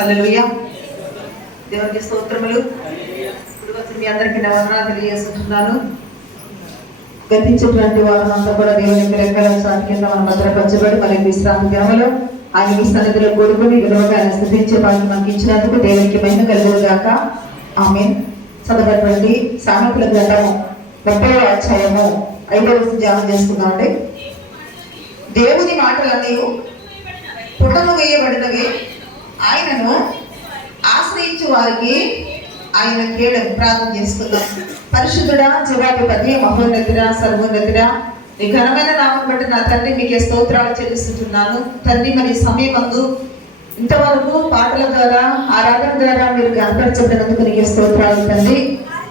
హల్లెలూయా. దేవునికి స్తోత్రములు. ఇప్పుడు వచ్చి మీ అందరికీ నా వందనాలు తెలియజేస్తున్నాను. గతించేటువంటి వారం అంతా కూడా దేవుని రెక్కల చాటు కింద మనం భద్రపరచబడి మరి విశ్రాంతి దినములో ఆయన మీ సన్నిధిలో కూడుకుని విలువగా ఆయన స్థుతించే భాగ్యం మనకి ఇచ్చినందుకు దేవునికి మహిమ కలుగును గాక. ఆమేన్. చదవబడినటువంటి సామెతల గ్రంథము 30వ అధ్యాయము 5వ వచనం ధ్యానం చేసుకుందామండి. దేవుని మాటలన్నీ పుటము వేయబడినవి, ఆయనను ఆశ్రయించు వారికి ఆయన కేడను ప్రార్థన చేసుకుందాం. పరిశుద్ధుడా, జీవాధిపతి, మహోన్నతుడా, సర్వోన్నతుడా, నీ ఘనమైన నామం బట్టి నా తండ్రి మీకే స్తోత్రాలు చెల్లిస్తున్నాను. తండ్రి, మరి సమయం అందు ఇంతవరకు పాటల ద్వారా ఆరాధన ద్వారా మీరు కనపరచబడినందుకు నీకే స్తోత్రాలు తండ్రి.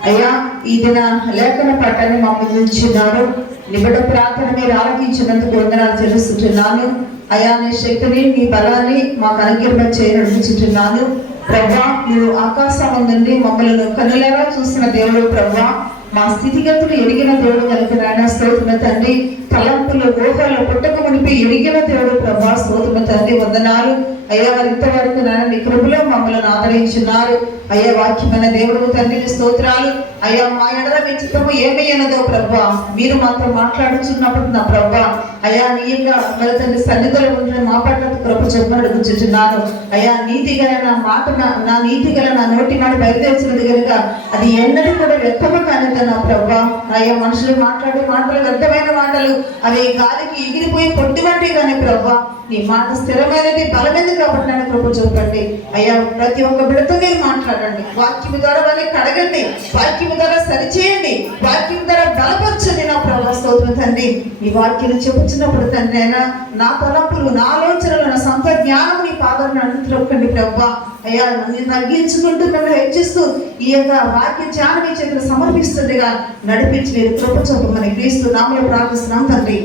అయ్యా, ఈ దిన లేఖన పాఠాన్ని మమ్మల్ని ఉంచున్నారు. నిబిడ ప్రార్థన మీరు ఆలకించినందుకు వందనాలు చెల్లిస్తున్నాను. అయా, నీ శక్తిని నీ బలాన్ని మాకు అనుగ్రహం చేయనుంచుతున్నాను. ప్రభా, మీరు ఆకాశం నుండి మమ్మల్ని కనులారా చూసిన దేవుడు ప్రభా, మా స్థితిగతులు ఎరిగిన దేవుడు కనుక నాయన స్తోత్రము తండ్రి. తలంపులు ఊహలు పుట్టక మునిపి ఎరిగిన దేవుడు ప్రభా, స్తోత్రము తండ్రి, వందనాలు. అయ్యా, వారు ఇంతవరకు నాయన నీ కృపలో మమ్మల్ని ఆదరించున్నారు. అయ్యా, వాక్యమైన దేవుడు తండ్రికి స్తోత్రాలు. అయ్యా, మా ఎడల మీ చిత్తము ఏమయ్యనదో ప్రభా, మీరు మాతో మాట్లాడుచున్నప్పుడు నా ప్రభా, అయ్యా, నీ యొక్క మరి తండ్రి సన్నిధిలో ఉండే మా పట్ల కృప చెప్పని అడుగుచున్నాను. అయ్యా, నీతి గల నా మాట నా నీతి గల నా నోటి మాట బయలుదేరిచినది కనుక అది ఎన్నడూ కూడా వ్యర్థము కానిది నా ప్రభా. అయ్యా, మనుషులు మాట్లాడే మాటలు వ్యర్థమైన మాటలు, అవి గాలికి ఎగిరిపోయి పొట్టి వంటి కానీ ప్రభా, నీ మాట స్థిరమైనది బలమైనది కాబట్టి నన్ను కృప చూపండి. అయ్యా, ప్రతి ఒక్క బిడ్డతో మీరు మాట్లాడండి. వాక్యం ద్వారా వారిని కడగండి, వాక్యం ద్వారా సరిచేయండి, వాక్యం ద్వారా బలపరచండి నా ప్రభా. స్తోత్రం తండ్రి. ఈ వాక్యం చెప్పుచున్నప్పుడు తండ్రి అయినా నా తలంపులు, నా ఆలోచనలు, నా సొంత జ్ఞానం నీ పాదాలను అంటురొక్కండి ప్రభా. అయ్యా, నన్ను తగ్గించుకుంటూ నన్ను హెచ్చిస్తూ ఈ యొక్క వాక్య ధ్యానం మీ చేతులు సమర్పిస్తుండగా నడిపించి మీరు కృప చూపమని క్రీస్తు నామములో ప్రార్థిస్తున్నాం తండ్రి.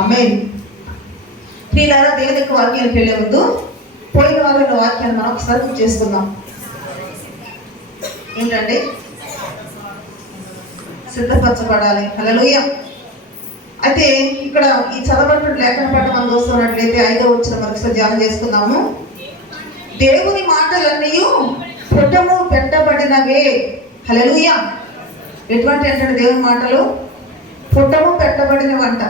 ఆమేన్. ప్రియులారా, దేవుని యొక్క వాక్యానికి వెళ్ళే ముందు పోయిన వారం వాక్యాన్ని మనం ఒకసారి గుర్తు చేసుకుందాం. ఏంటంటే సిద్ధపరచబడాలి. హల్లెలూయా. అయితే ఇక్కడ ఈ చదవబడిన లేఖన పాఠం మనం చూస్తున్నట్లయితే 5వ వచనం మరొకసారి ధ్యానం చేసుకుందాము. దేవుని మాటలన్నీ పుటము పెట్టబడినవే. హల్లెలూయా. ఎటువంటి అంటే దేవుని మాటలు పుటము పెట్టబడినవంట.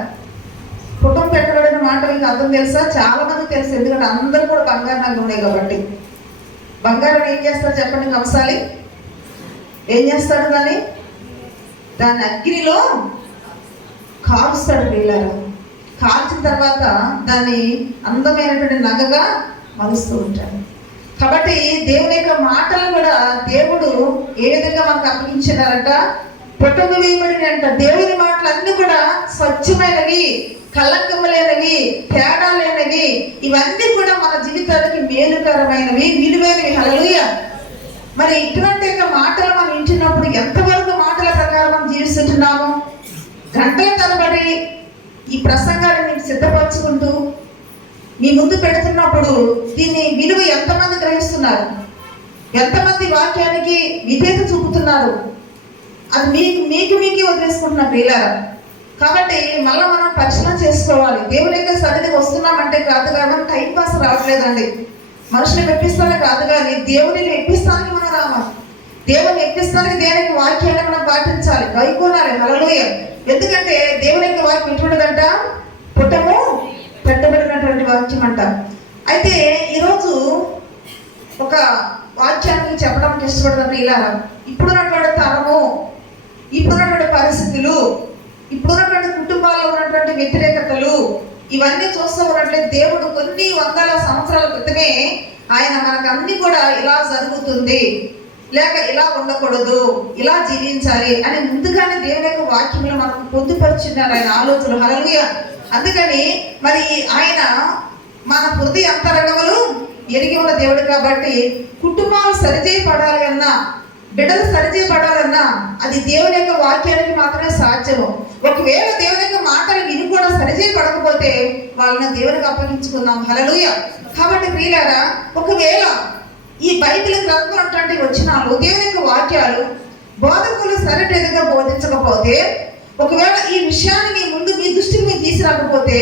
పుటం పెట్టబడిన మాట మీకు అర్థం తెలుసా? చాలా మంది తెలుసు, ఎందుకంటే అందరూ కూడా బంగారు నగలు ఉన్నాయి కాబట్టి. బంగారం ఏం చేస్తారు చెప్పండి? కంసాలి ఏం చేస్తాడు? దాన్ని అగ్నిలో కాల్స్తాడు. పిల్లలు కాల్చిన తర్వాత దాన్ని అందమైనటువంటి నగగా మలుస్తూ ఉంటాడు. కాబట్టి దేవుని యొక్క మాటలు కూడా దేవుడు ఏ విధంగా మనకు అప్పగించినారంట? పుటము వేయబడిన అంట. దేవుని మాటలు అన్ని కూడా స్వచ్ఛమైనవి, కళంకము లేనివి, తేడా లేనివి, ఇవన్నీ కూడా మన జీవితానికి మేలుకరమైనవి, విలువైనవి. హల్లెలూయా. మరి ఇటువంటి మాటలు మనం వింటున్నప్పుడు ఎంతవరకు మాటల ప్రకారం మనం జీవిస్తున్నాము? గంటల తరబడి ఈ ప్రసంగాన్ని మీరు సిద్ధపరచుకుంటూ మీ ముందు పెడుతున్నప్పుడు దీన్ని విలువ ఎంతమంది గ్రహిస్తున్నారు? ఎంతమంది వాక్యానికి విధేయత చూపుతున్నారు? అది మీకు మీకే వదిలేసుకుంటున్నారు పిల్లలు. కాబట్టి మళ్ళీ మనం పరిశీలన చేసుకోవాలి. దేవుని యొక్క సన్నిధికి వస్తున్నామంటే కాదు కానీ మనం టైం పాస్ రావట్లేదండి. మనుషుని మెప్పిస్తానే కాదు కానీ దేవుని మెప్పిస్తానికి మనం రావాలి. దేవుని మెప్పిస్తానికి దేవునికి వాక్యాన్ని మనం పాటించాలి, గైకోనాలి. హల్లెలూయా. ఎందుకంటే దేవుని యొక్క వాక్యం ఎటువంటిదంట? పుటము పెట్టబడినటువంటి వాక్యం అంట. అయితే ఈరోజు ఒక వాక్యాన్ని చెప్పడానికి ఇష్టపడినప్పుడు ఇలా ఇప్పుడున్నటువంటి తరము, ఇప్పుడున్నటువంటి పరిస్థితులు, ఇప్పుడున్నటువంటి కుటుంబాల్లో ఉన్నటువంటి వ్యతిరేకతలు, ఇవన్నీ చూస్తూ ఉన్నట్లయితే దేవుడు కొన్ని వందల సంవత్సరాల క్రితమే ఆయన మనకు అన్ని కూడా ఇలా జరుగుతుంది, లేక ఇలా ఉండకూడదు, ఇలా జీవించాలి అని ముందుగానే దేవుని యొక్క వాక్యంలో మనకు పొందుపరుచున్నారు ఆయన ఆలోచనలు. హల్లెలూయా. అందుకని మరి ఆయన మన హృదయ అంతరంగములు ఎరిగి ఉన్న దేవుడు కాబట్టి కుటుంబాలు సరిచేయబడాలి అన్నా, బిడ్డలు సరిచేయబడాలన్నా అది దేవుని యొక్క వాక్యానికి మాత్రమే సాధ్యము. ఒకవేళ దేవుని యొక్క మాటలు విని కూడా సరిచేయబడకపోతే వాళ్ళని దేవునికి అప్పగించుకుందాం. హల్లెలూయా. కాబట్టి ప్రియులారా, ఒకవేళ ఈ బైబిల్ గ్రంథం అంటే వచనాలు, దేవుని యొక్క వాక్యాలు బోధకులు సరిటెదుగా బోధించకపోతే, ఒకవేళ ఈ విషయాన్ని మీ ముందు మీ దృష్టికి మీరు తీసుకురాకపోతే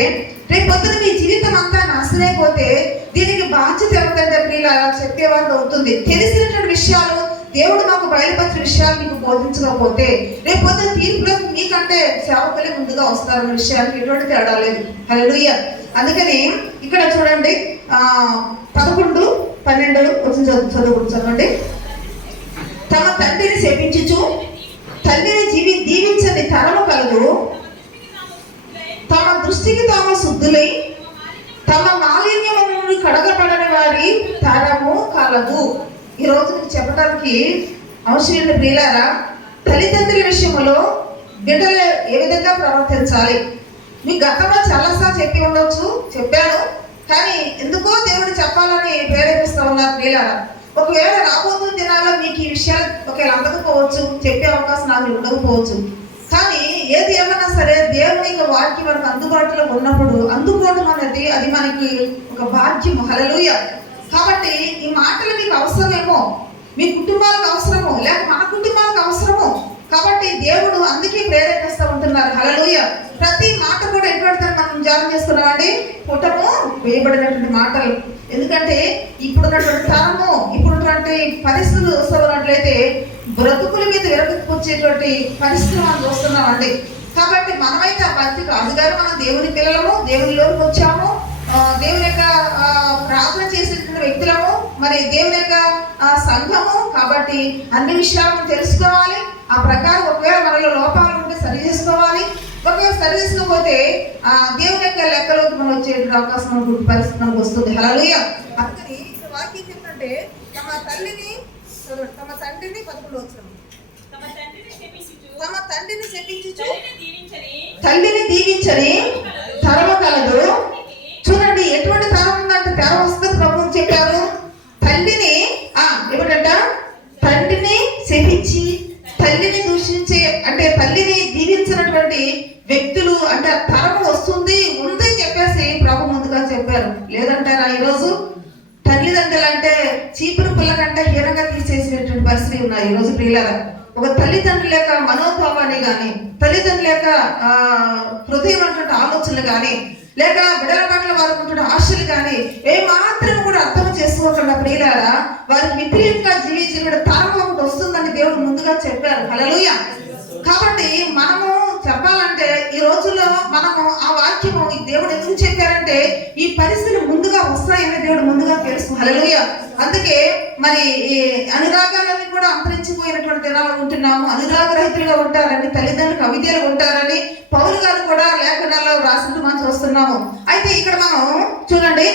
రేపు పొద్దున మీ జీవితం అంతా నాశనం అయిపోతే దీనికి బాధ్యత ఎవరికంటే మీరు అలా చెప్పేవాళ్ళు అవుతుంది. తెలిసినటువంటి విషయాలు దేవుడు మాకు బయలుపరిచిన విషయాలు మీకు బోధించకపోతే రేపు పొద్దున తీర్పులో మీకంటే సేవకులే ముందుగా వస్తారన్న విషయానికి ఎటువంటి తేడా లేదు. హల్లెలూయా. అందుకని ఇక్కడ చూడండి 11, 12 చదువుకుంటామండి. తమ తండ్రిని శపించుచు తల్లిని దీవించని తరము కలదు, తమ దృష్టికి తాము శుద్ధులై తమ మాలిన్యమును కడగబడని వారి తరము కలదు. ఈ రోజు మీకు చెప్పడానికి అవసరమైన ప్రియులారా, తల్లిదండ్రుల విషయంలో బిడ్డలు ఏ విధంగా ప్రవర్తించాలి మీ గతంలో చాలాసార్లు చెప్పి ఉండొచ్చు, చెప్పాను. కానీ ఎందుకో దేవుడు చెప్పాలని ప్రేరేపిస్తా ఉన్నారు ప్రియులారా. ఒకవేళ రాబోతున్న దినాల్లో మీకు ఈ విషయాలు ఒకవేళ అందకపోవచ్చు, చెప్పే అవకాశం నాకు ఉండకపోవచ్చు. కానీ ఏది ఏమన్నా సరే దేవుని వాక్యం మనకు అందుబాటులో ఉన్నప్పుడు అందుకోవడం అనేది అది మనకి ఒక భాగ్యం. హల్లెలూయా. కాబట్టి ఈ మాటలు మీకు అవసరమేమో, మీ కుటుంబాలకు అవసరమో, లేక మన కుటుంబాలకు అవసరమో. కాబట్టి దేవుడు అందుకే ప్రేరేపిస్తూ ఉంటున్నారు. హల్లెలూయా. ప్రతి మాట కూడా ఎటువంటి మనం ధ్యానం చేసుకున్నామండి, పుటము వేయబడినటువంటి మాటలు. ఎందుకంటే ఇప్పుడున్నటువంటి తరము, ఇప్పుడున్నటువంటి పరిస్థితులు చూస్తున్నట్లయితే బ్రతుకుల మీద విరగొచ్చేటువంటి పరిస్థితులు మనం చూస్తున్నామండి. కాబట్టి మనమైతే ఆ భక్తి కాదు కానీ మనం దేవుని పిల్లలము, దేవునిలోకి వచ్చాము, దేవుని యొక్క ప్రార్థన చేసేటువంటి వ్యక్తులము, మరి దేవుని యొక్క సంఘము. కాబట్టి అన్ని విషయాలను తెలుసుకోవాలి. ఆ ప్రకారం ఒకవేళ మనలో లోపాలు ఉంటే సరి చేసుకోవాలి. ఒకవేళ సరి చేసుకోకపోతే దేవుని యొక్క లెక్కలోకి మనం వచ్చేటువంటి అవకాశం మనకు పరిస్థితి మనకు వస్తుంది. హల్లెలూయా. అందుకని వాక్యం ఏంటంటే తమ తండ్రిని 11 వచనం, తమ తండ్రిని శపించుచు తల్లిని దీవించని తరము కలదు. చూడండి ఎటువంటి తరం ఉందంటే తరం వస్తుంది. ప్రభు చెప్పారు తల్లిని ఏమిటంట, తండ్రిని శపించి తల్లిని దూషించే అంటే తల్లిని దీవించినటువంటి వ్యక్తులు అంటే తరం వస్తుంది ఉంది చెప్పేసి ప్రభు ముందుగా చెప్పారు. లేదంటారా ఈరోజు తల్లిదండ్రులు అంటే చీపురు పుల్ల కంటే హీనంగా తీసేసేటువంటి పరిస్థితి ఉన్నాయి ఈరోజు ప్రియులారా. ఒక తల్లిదండ్రుల యొక్క మనోభావాన్ని కానీ, తల్లిదండ్రుల యొక్క హృదయం అటువంటి ఆలోచనలు కానీ, లేక బిడ్డల పట్ల వారికి ఆశలు కానీ ఏమాత్రం కూడా అర్థం చేసుకోకుండా ప్రియులారా వారికి విపరీతంగా జీవించిన తరం ఒకటి వస్తుందని దేవుడు ముందుగా చెప్పారు. హల్లెలూయా. కాబట్టి మనము చెప్పాలంటే ఈ రోజుల్లో మనము ఆ వాక్యము దేవుడు ఎందుకు చెప్పారంటే ఈ పరిస్థితులు ముందుగా వస్తాయని దేవుడు ముందుగా తెలుసు. హల్లెలూయా. అందుకే మరి ఈ అనురాగాలన్నీ కూడా అంతరించిపోయినటువంటి దినాలు ఉంటున్నాము. అనురాగ రహితులుగా ఉంటారని, తల్లిదండ్రులకు అవిధేయులు ఉంటారని పౌలు గారు కూడా లేఖనాల్లో రాసినట్టు మనం చూస్తున్నాము. అయితే ఇక్కడ మనం చూడండి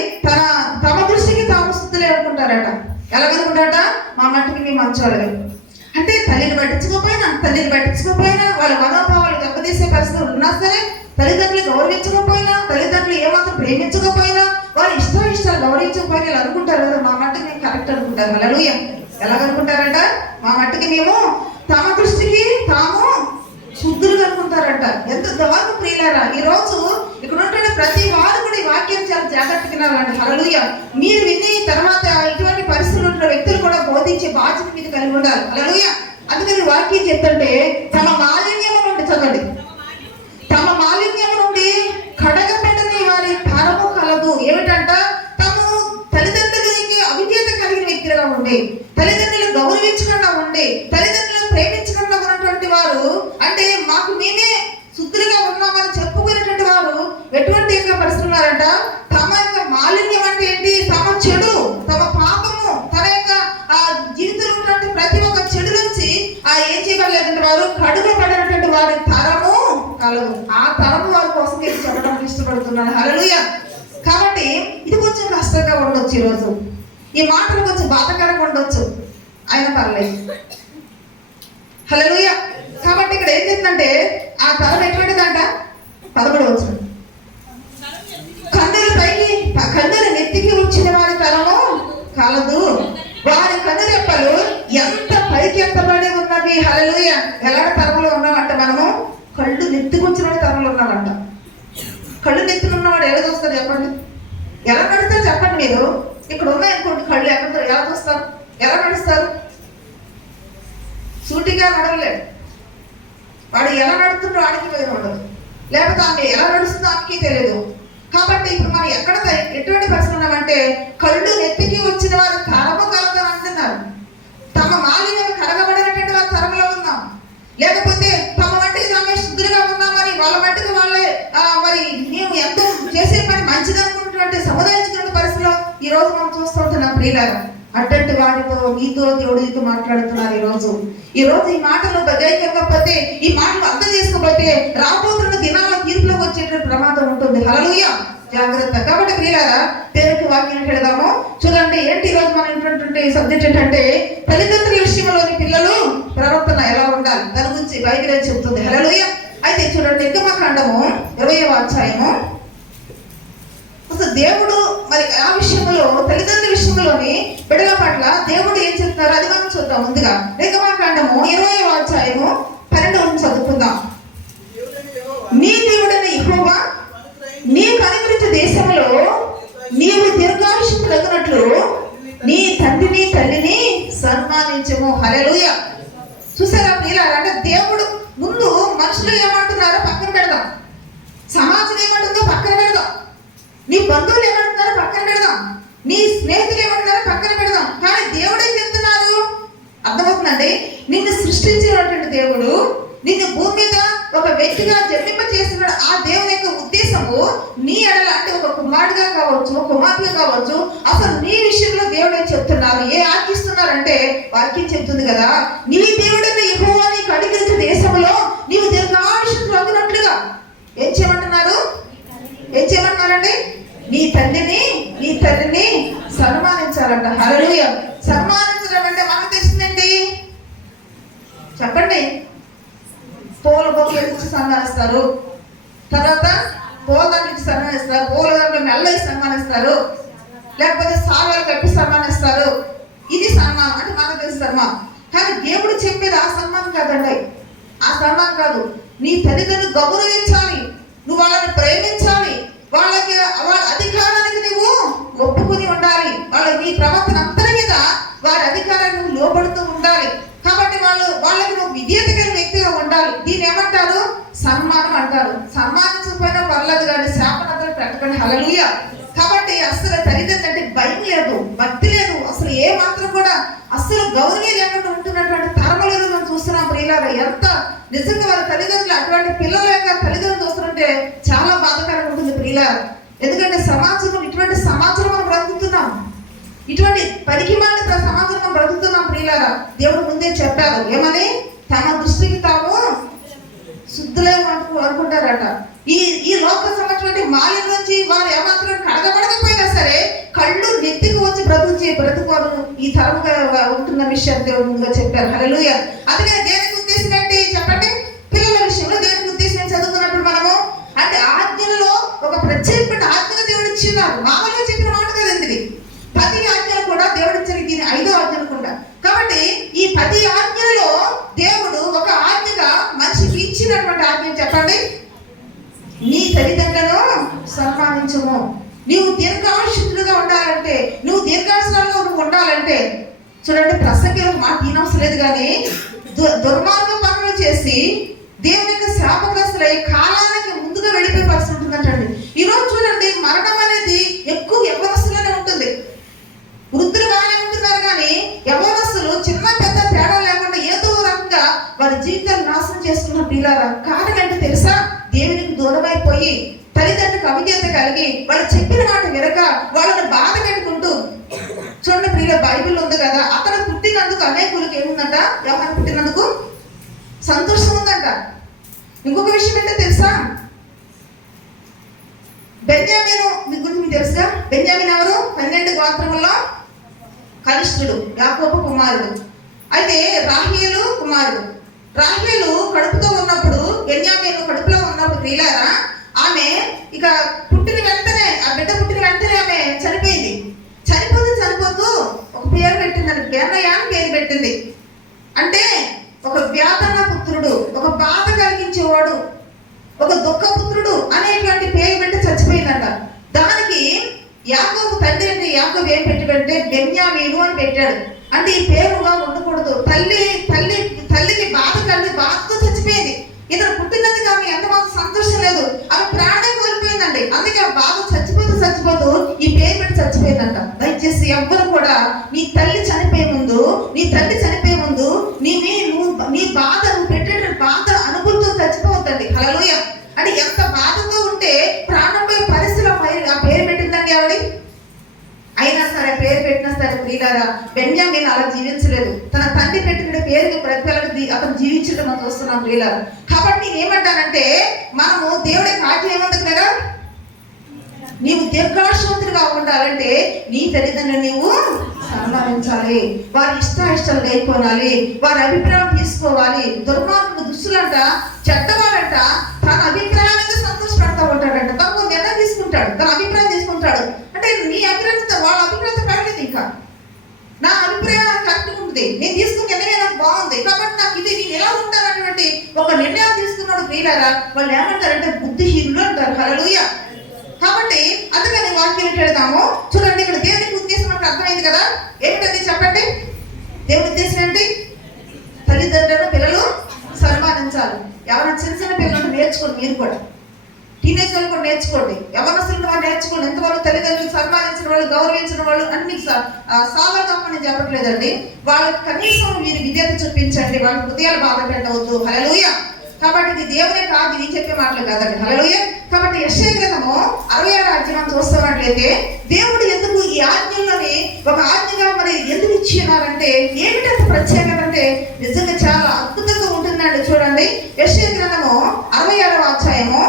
తమ దృష్టికి తాము శుద్ధులే అనుకుంటారట. ఎలాగనుకుంటారట, మా మట్టికి మేము మంచోళ్ళే. అంటే తల్లిని పట్టించుకోకపోయినా వాళ్ళ మనోభావాలు దెబ్బతీసే పరిస్థితులు ఉన్నా సరే, తల్లిదండ్రులు గౌరవించకపోయినా, తల్లిదండ్రులు ఏమాత్రం ప్రేమించకపోయినా, వారి ఇష్టాలు గౌరవించకపోయినా ఇలా అనుకుంటారు కదా, మా మట్టుకి మేము కరెక్ట్ అనుకుంటారు. హల్లెలూయా. ఎలాగనుకుంటారంట, మా మట్టుకి మేము తమ దృష్టికి తాము శుద్ధులుగా అనుకుంటారంట. ఎంత దారుణం ప్రియులారా. ఈ రోజు ఇక్కడ ఉంటున్న ప్రతి వారు కూడా ఈ వాక్యం చాలా జాగ్రత్తగా వినాలండి. హల్లెలూయా. మీరు విని తర్వాత ఇటువంటి పరిస్థితులు ఉంటున్న వ్యక్తులు కూడా బోధించే బాధ్యత మీద కలిగి ఉండాలి. హల్లెలూయా. అందుకని వాక్యం చెప్తుంటే తమ మాలిన్యము నుండి చదవండి, తమ మాలిన్యము నుండి కడగబడని వారి తరము కలదు. ఏమిటంట, తాము తల్లిదండ్రులకి అవిధేయత కలిగిన వ్యక్తులుగా ఉండి, తల్లిదండ్రులు గౌరవించకుండా ఉండి, తల్లిదండ్రులను ప్రేమించకుండా ఉన్నటువంటి వారు, అంటే మాకు మేమే శుద్ధులుగా ఉన్నామని చెప్పుకునేటువంటి వారు ఎటువంటి యొక్క పరిస్థితులు ఉన్నారంట. తమ యొక్క మాలిన్యం అంటే ఏంటి, తమ చెడు, తమ పాపము, తన యొక్క జీవితంలో ఉన్నటువంటి ప్రతి ఒక్క చెడు నుంచి ఏం చేయబడలేదంటే వారు కడుగబడినటువంటి వారి తరము కలదు. ఆ తరము వారి కోసం నేను చెప్పడానికి ఇష్టపడుతున్నాను. హల్లెలూయా. కాబట్టి ఇది కొంచెం కష్టంగా ఉండొచ్చు, ఈరోజు ఈ మాటలు కొంచెం బాధకరంగా ఉండొచ్చు, అయినా పర్లేదు. హల్లెలూయా. కాబట్టి ఇక్కడ ఏం చెప్తుందంటే ఆ తరం ఎటువంటిదంట, 11 వచనం, కన్నుల నెత్తికి వచ్చిన వారి తరము కలదు, వారి కన్నురెప్పలు ఎంత పైకి ఎత్తబడి ఉన్నవి. హల్లెలూయా. ఎలాంటి తరంలో ఉన్నామంట మనము, కళ్ళు నెత్తికొచ్చిన తరంలో ఉన్నామంట. కళ్ళు నెత్తిన ఉన్నవాడు ఎలా చూస్తారు చెప్పండి, ఎలా నడుస్తారు చెప్పండి. మీరు ఇక్కడ ఉన్నాయనుకోండి కళ్ళు, ఎక్కడ ఎలా చూస్తారు, ఎలా నడుస్తారు? సూటిగా నడవలేడు వాడు. ఎలా నడుతుండో వాడికి వేరు ఉండదు, లేకపోతే ఆమె ఎలా నడుస్తుందో ఆమెకి తెలియదు. కాబట్టి ఇప్పుడు మనం ఎటువంటి పరిస్థితి ఉన్నామంటే కళ్ళు నెత్తికి వచ్చిన వారు తరము కలదని అంటున్నారు. తమ మాలిన్యం కడగబడినటువంటి వారి తరంలో ఉన్నాం, లేకపోతే తమ మట్టికి తామే శుద్ధులుగా ఉన్నామని వాళ్ళ మట్టికి వాళ్ళే మరి మేము ఎంతో చేసే పని మంచిది అనుకున్నటువంటి సముదాయించుకున్న పరిస్థితిలో ఈ రోజు మనం చూస్తూ ఉంటున్నాం ప్రియులారా. అటువంటి వాడితో నీతో దేవుడితో మాట్లాడుతున్నారు ఈ రోజు ఈ మాటలు గ్రహించకపోతే, ఈ మాటలు అర్థం చేసుకోకపోతే రాబోతున్న దినాల తీర్పులోకి వచ్చేటువంటి ప్రమాదం ఉంటుంది. హల్లెలూయా, జాగ్రత్త. కాబట్టి ప్రియులారా, దేవునికి వాక్యం పెడదాము. చూడండి, ఏంటి ఈ రోజు మనం ఇంటువంటి సబ్జెక్ట్ ఏంటంటే తల్లిదండ్రుల విషయంలోని పిల్లలు ప్రవర్తన ఎలా ఉండాలి, దాని గురించి బైబిల్ చెబుతుంది. హల్లెలూయా. అయితే చూడండి, నిర్గమకాండము 20వ అధ్యాయము. అసలు దేవుడు మరి ఆ విషయంలో తల్లిదండ్రుల విషయంలోని బిడ్డల పట్ల దేవుడు ఏం చెప్తారో అది మనం చూద్దాం. ముందుగా నిర్గమకాండము 20వ అధ్యాయము 12 చదువుకుందాం. నీ దేవుడైన యెహోవా నీకు అనుగ్రహించే దేశంలో నీవు దీర్ఘాయుష్యము కలిగినట్లు నీ తండ్రిని తల్లిని సన్మానించము. హల్లెలూయా. చూసారా ప్రియులారా, అంటే దేవుడు ముందు మనుషులు ఏమంటున్నారో పక్కన పెడదాం, సమాజం ఏమంటుందో పక్కన పెడదాం, నీ బంధువులు ఏమంటున్నారో పక్కన పెడదాం, నీ స్నేహితులు ఏమంటున్నారో పక్కన పెడదాం. కానీ దేవుడు ఏం చెప్తున్నారు అర్థమవుతుందండి. నిన్ను సృష్టించినటువంటి దేవుడు, నిన్ను భూమి మీద ఒక వ్యక్తిగా జన్మింప చేస్తున్నాడు. ఆ దేవుని యొక్క ఉద్దేశము నీ ఎడల, అంటే ఒక కుమారుడిగా కావచ్చు, కుమార్తెగా కావచ్చు, అసలు నీ విషయంలో దేవుడు ఏం చెప్తున్నారు, ఏ ఆజ్ఞిస్తున్నారంటే వాక్యం చెప్తుంది కదా, నీ దేవుడైన యెహోవా నీకు అనుగ్రహించే దేశంలో నీవు దీర్ఘాయుష్యము కలిగినట్లుగా ఏం చేయమంటున్నారు, ఏం చేయమంటున్నారండి, నీ తండ్రిని నీ తల్లిని సన్మానించాలంట. హల్లెలూయా. సన్మానించడం అంటే మనకు తెలిసిందేంటి చెప్పండి? పూల బొక్కలు ఇచ్చి సన్మానిస్తారు, తర్వాత పూలదండలు ఇచ్చి సన్మానిస్తారు, పూలదండలు మెల్ల ఇచ్చి సన్మానిస్తారు, లేకపోతే సాల్వాలు కప్పి సన్మానిస్తారు. ఇది సన్మానం అంటే మనకు తెలుసు సన్మానం. కానీ దేవుడు చెప్పేది ఆ సన్మానం కాదండి, ఆ సన్మానం కాదు. నీ తల్లిదండ్రులు గౌరవించాలి, నువ్వు వాళ్ళని ప్రేమించాలి, వాళ్ళకి వాళ్ళ అధికారానికి నువ్వు ఒప్పుకుని ఉండాలి, నీ ప్రవర్తన అంతరి మీద వారి అధికారాన్ని నువ్వు లోబడుతూ ఉండాలి. కాబట్టి వాళ్ళకి నువ్వు విధేయత కలిగిన వ్యక్తిగా ఉండాలి. దీన్ని ఏమంటారు? సన్మానం అంటారు. సన్మానించకపోయినా పర్లేదు కానీ శాపనంతరం పెట్టకండి. హల్లెలూయా. కాబట్టి అసలు తల్లిదండ్రులు అంటే భయం లేదు, భక్తి లేదు, అసలు ఏ మాత్రం కూడా అసలు గౌరవం లేకుండా ఉంటున్నటువంటి తరములు మనం చూస్తున్నాం ప్రియులారా. ఎంత నిజంగా వారి తల్లిదండ్రులు అటువంటి పిల్లల యొక్క తల్లిదండ్రులు చూస్తుంటే చాలా బాధాకరంగా ఉంటుంది ప్రియులారా. ఎందుకంటే సమాజంలో ఇటువంటి సమాజంలో మనం బ్రతుకుతున్నాం, ఇటువంటి పనికిమాలిన సమాజంలో మనం బ్రతుకుతున్నాం ప్రియులారా. దేవుడు ముందే చెప్పారు ఏమని, తమ దృష్టికి తాము శుద్ధులే అనుకుంటారట. ఈ లోక సంబంధించిన మాలిన్యం నుంచి వారు ఏమాత్రం కడగబడకపోయినా సరే కళ్ళు నెత్తికి వచ్చి బ్రతుకోరు ఈ తరముగా ఉంటున్న విషయం దేవుడు ముందుగా చెప్పారు. హల్లెలూయా. అందుకే దేనికి ఉద్దేశం ఏంటి చెప్పండి? పిల్లల విషయంలో దేనికి ఉద్దేశం చదువుకున్నప్పుడు మనము అంటే ఆజ్ఞలలో ఒక ప్రత్యేకమైన ఆజ్ఞగా దేవుడు ఇచ్చిన్నారు. మామూలుగా చెప్పిన మాట కదండి ఇది. 10 ఆజ్ఞలు కూడా దేవుడు ఇచ్చిన, దీని 5వ ఆజ్ఞలు కూడా. కాబట్టి ఈ 10 ఆజ్ఞలలో దేవుడు ఒక ఆజ్ఞగా మనిషికి ఇచ్చినటువంటి ఆజ్ఞ చెప్పండి, నీ తల్లిదండ్రులను సన్మానించము. నీవు దీర్ఘాయుష్యులుగా ఉండాలంటే, నువ్వు దీర్ఘాయుష్యులుగా నువ్వు ఉండాలంటే చూడండి, ప్రసంగిలో మాట తీనవసరం లేదు కానీ దుర్మార్గ పనులు చేసి దేవుని యొక్క శాపగ్రస్తులై కాలానికి ముందుగా వెళ్ళిపోయే పరిస్థితి ఉంటుందంటండి. ఈరోజు చూడండి, మరణం అనేది ఎక్కువ యవ్వనస్తులనే ఉంటుంది. వృద్ధులు బాగానే ఉంటున్నారు కానీ యవ్వనస్తులు చిన్న పెద్ద తేడా లేకుండా ఏదో రకంగా వారి జీవితాలు నాశనం చేసుకున్న పిల్లల కారణం ఏంటో తెలుసా? దేవునికి దూరమైపోయి తల్లిదండ్రులకు అవిధేయత కలిగి వాళ్ళు చెప్పిన మాట వినక వాళ్ళని బాధ పెట్టుకుంటూ. చూడండి ప్రియుల, బైబిల్ ఉంది కదా, అతను పుట్టినందుకు అనేకులకు ఏముందంట, యోహాను పుట్టినందుకు సంతోషం ఉందంట. ఇంకొక విషయం ఏంటో తెలుసా? బెన్యామీను మీ గురించి మీకు తెలుసా? బెన్యామీను ఎవరు? 12 గోత్రముల్లో కనిష్ఠుడు, యాకోబు కుమారుడు. అయితే రాహేలు కుమారుడు. రాహేలు కడుపుతో ఉన్నప్పుడు, బెన్యామీను కడుపులో ఉన్నప్పుడు ప్రియులారా, ఆమె ఇక పుట్టిన వెంటనే, ఆ బిడ్డ పుట్టిన వెంటనే ఆమె చనిపోయింది. చనిపోతూ ఒక పేరు పెట్టిందని, బెన్నయ్య అని పేరు పెట్టింది. అంటే ఒక వ్యాధన పుత్రుడు, ఒక బాధ కలిగించేవాడు, ఒక దుఃఖపుత్రుడు అనేటువంటి పేరు పెట్టి చచ్చిపోయిందంట. దానికి యాకోబు తండ్రి అంటే యాకోబు ఏం పెట్టిపెట్టే బెన్యామీను అని పెట్టాడు. అంటే ఈ పేరుగా ఉండకూడదు. తల్లికి బాధ కలిగి బాధతో చచ్చిపోయింది. ఇతను పుట్టినందుకు ఆమె ఎంతమంది సంతోషం లేదు, ఆమె ప్రాణం కోల్పోయిందంట. ఉంటుందండి. అందుకే ఆ బాధ చచ్చిపోతూ ఈ పేరు పెట్టి చచ్చిపోయిందంట. దయచేసి ఎవ్వరు కూడా నీ తల్లి చనిపోయే ముందు, నీ తల్లి చనిపోయే ముందు నీ బాధ, నువ్వు పెట్టే బాధ అనుభూతితో చచ్చిపోవద్దండి. హల్లెలూయా. అంటే ఎంత బాధతో ఉంటే ప్రాణం పోయే పరిస్థితిలో ఆ పేరు పెట్టిందండి ఆవిడ. అయినా సరే పేరు పెట్టినా సరే ప్రియులారా, బెన్యామీన్ అలా జీవించలేదు. తన తండ్రి పెట్టిన పేరుకి ప్రతిఫలంగా అతను జీవించడం మనం చూస్తున్నాం ప్రియులారా. కాబట్టి నేనేమంటానంటే, మనము దేవుడి కార్యం ఏముంది కదా, నీవు దీర్ఘాయుష్మంతుడిగా ఉండాలంటే నీ తల్లిదండ్రులు నీవు సన్మానించాలి, వారి ఇష్టాలు గైకోనాలి, వారి అభిప్రాయం తీసుకోవాలి. దుర్మార్గుడు దుస్తులంట, చెడ్డవాడంట తన అభిప్రాయానికి సంతోషపడతా ఉంటాడంట. తను నిర్ణయం తీసుకుంటాడు, తన అభిప్రాయం తీసుకుంటాడు. అంటే నీ అభిప్రాయంతో వాళ్ళ అభిప్రాయంతో కరెక్ట్, ఇంకా నా అభిప్రాయం నాకు కరెక్ట్గా ఉంటుంది, నేను తీసుకున్న నిర్ణయం నాకు బాగుంది కాబట్టి నాకు ఇది, నేను ఎలా ఉంటానటువంటి ఒక నిర్ణయం తీసుకున్నాడు ప్రియులారా. వాళ్ళు ఏమంటారంటే బుద్ధిహీనులు అంటారు. హల్లెలూయా. కాబట్టి అందుకని వాక్యం పెడతాము చూడండి. ఇక్కడ దేవునికి ఉద్దేశం మనకు అర్థమైంది కదా. ఏమిటది చెప్పండి? దేవుని ఉద్దేశం ఏంటి? తల్లిదండ్రులను పిల్లలు సన్మానించాలి. ఎవరైనా చిన్న పిల్లలు నేర్చుకోండి, మీరు కూడా టీనేజ్ వాళ్ళు కూడా నేర్చుకోండి, ఎవరినసలు వాళ్ళు నేర్చుకోండి. ఎంతవరకు తల్లిదండ్రులు సన్మానించిన వాళ్ళు, గౌరవించిన వాళ్ళు అన్ని సావధామని చెప్పట్లేదండి. వాళ్ళకి కనీసం మీరు విధేయత చూపించండి, వాళ్ళ హృదయాలు బాధ పెట్టవద్దు. హల్లెలూయా. కాబట్టి ఇది దేవుడే కాదు, ఇది చెప్పే మాటలు కాదండి. హల్లెలూయా. కాబట్టి యెషయా గ్రంథము 66వ అధ్యాయం చూస్తున్నట్లయితే దేవుడు ఎందుకు ఈ ఆజ్ఞల్లోని ఒక ఆజ్ఞగా మరి ఎందుకు ఇచ్చినారంటే, ఏమిటంత ప్రత్యేకత అంటే నిజంగా చాలా అద్భుతంగా ఉంటుందండి. చూడండి, యెషయా గ్రంథము 66వ అధ్యాయము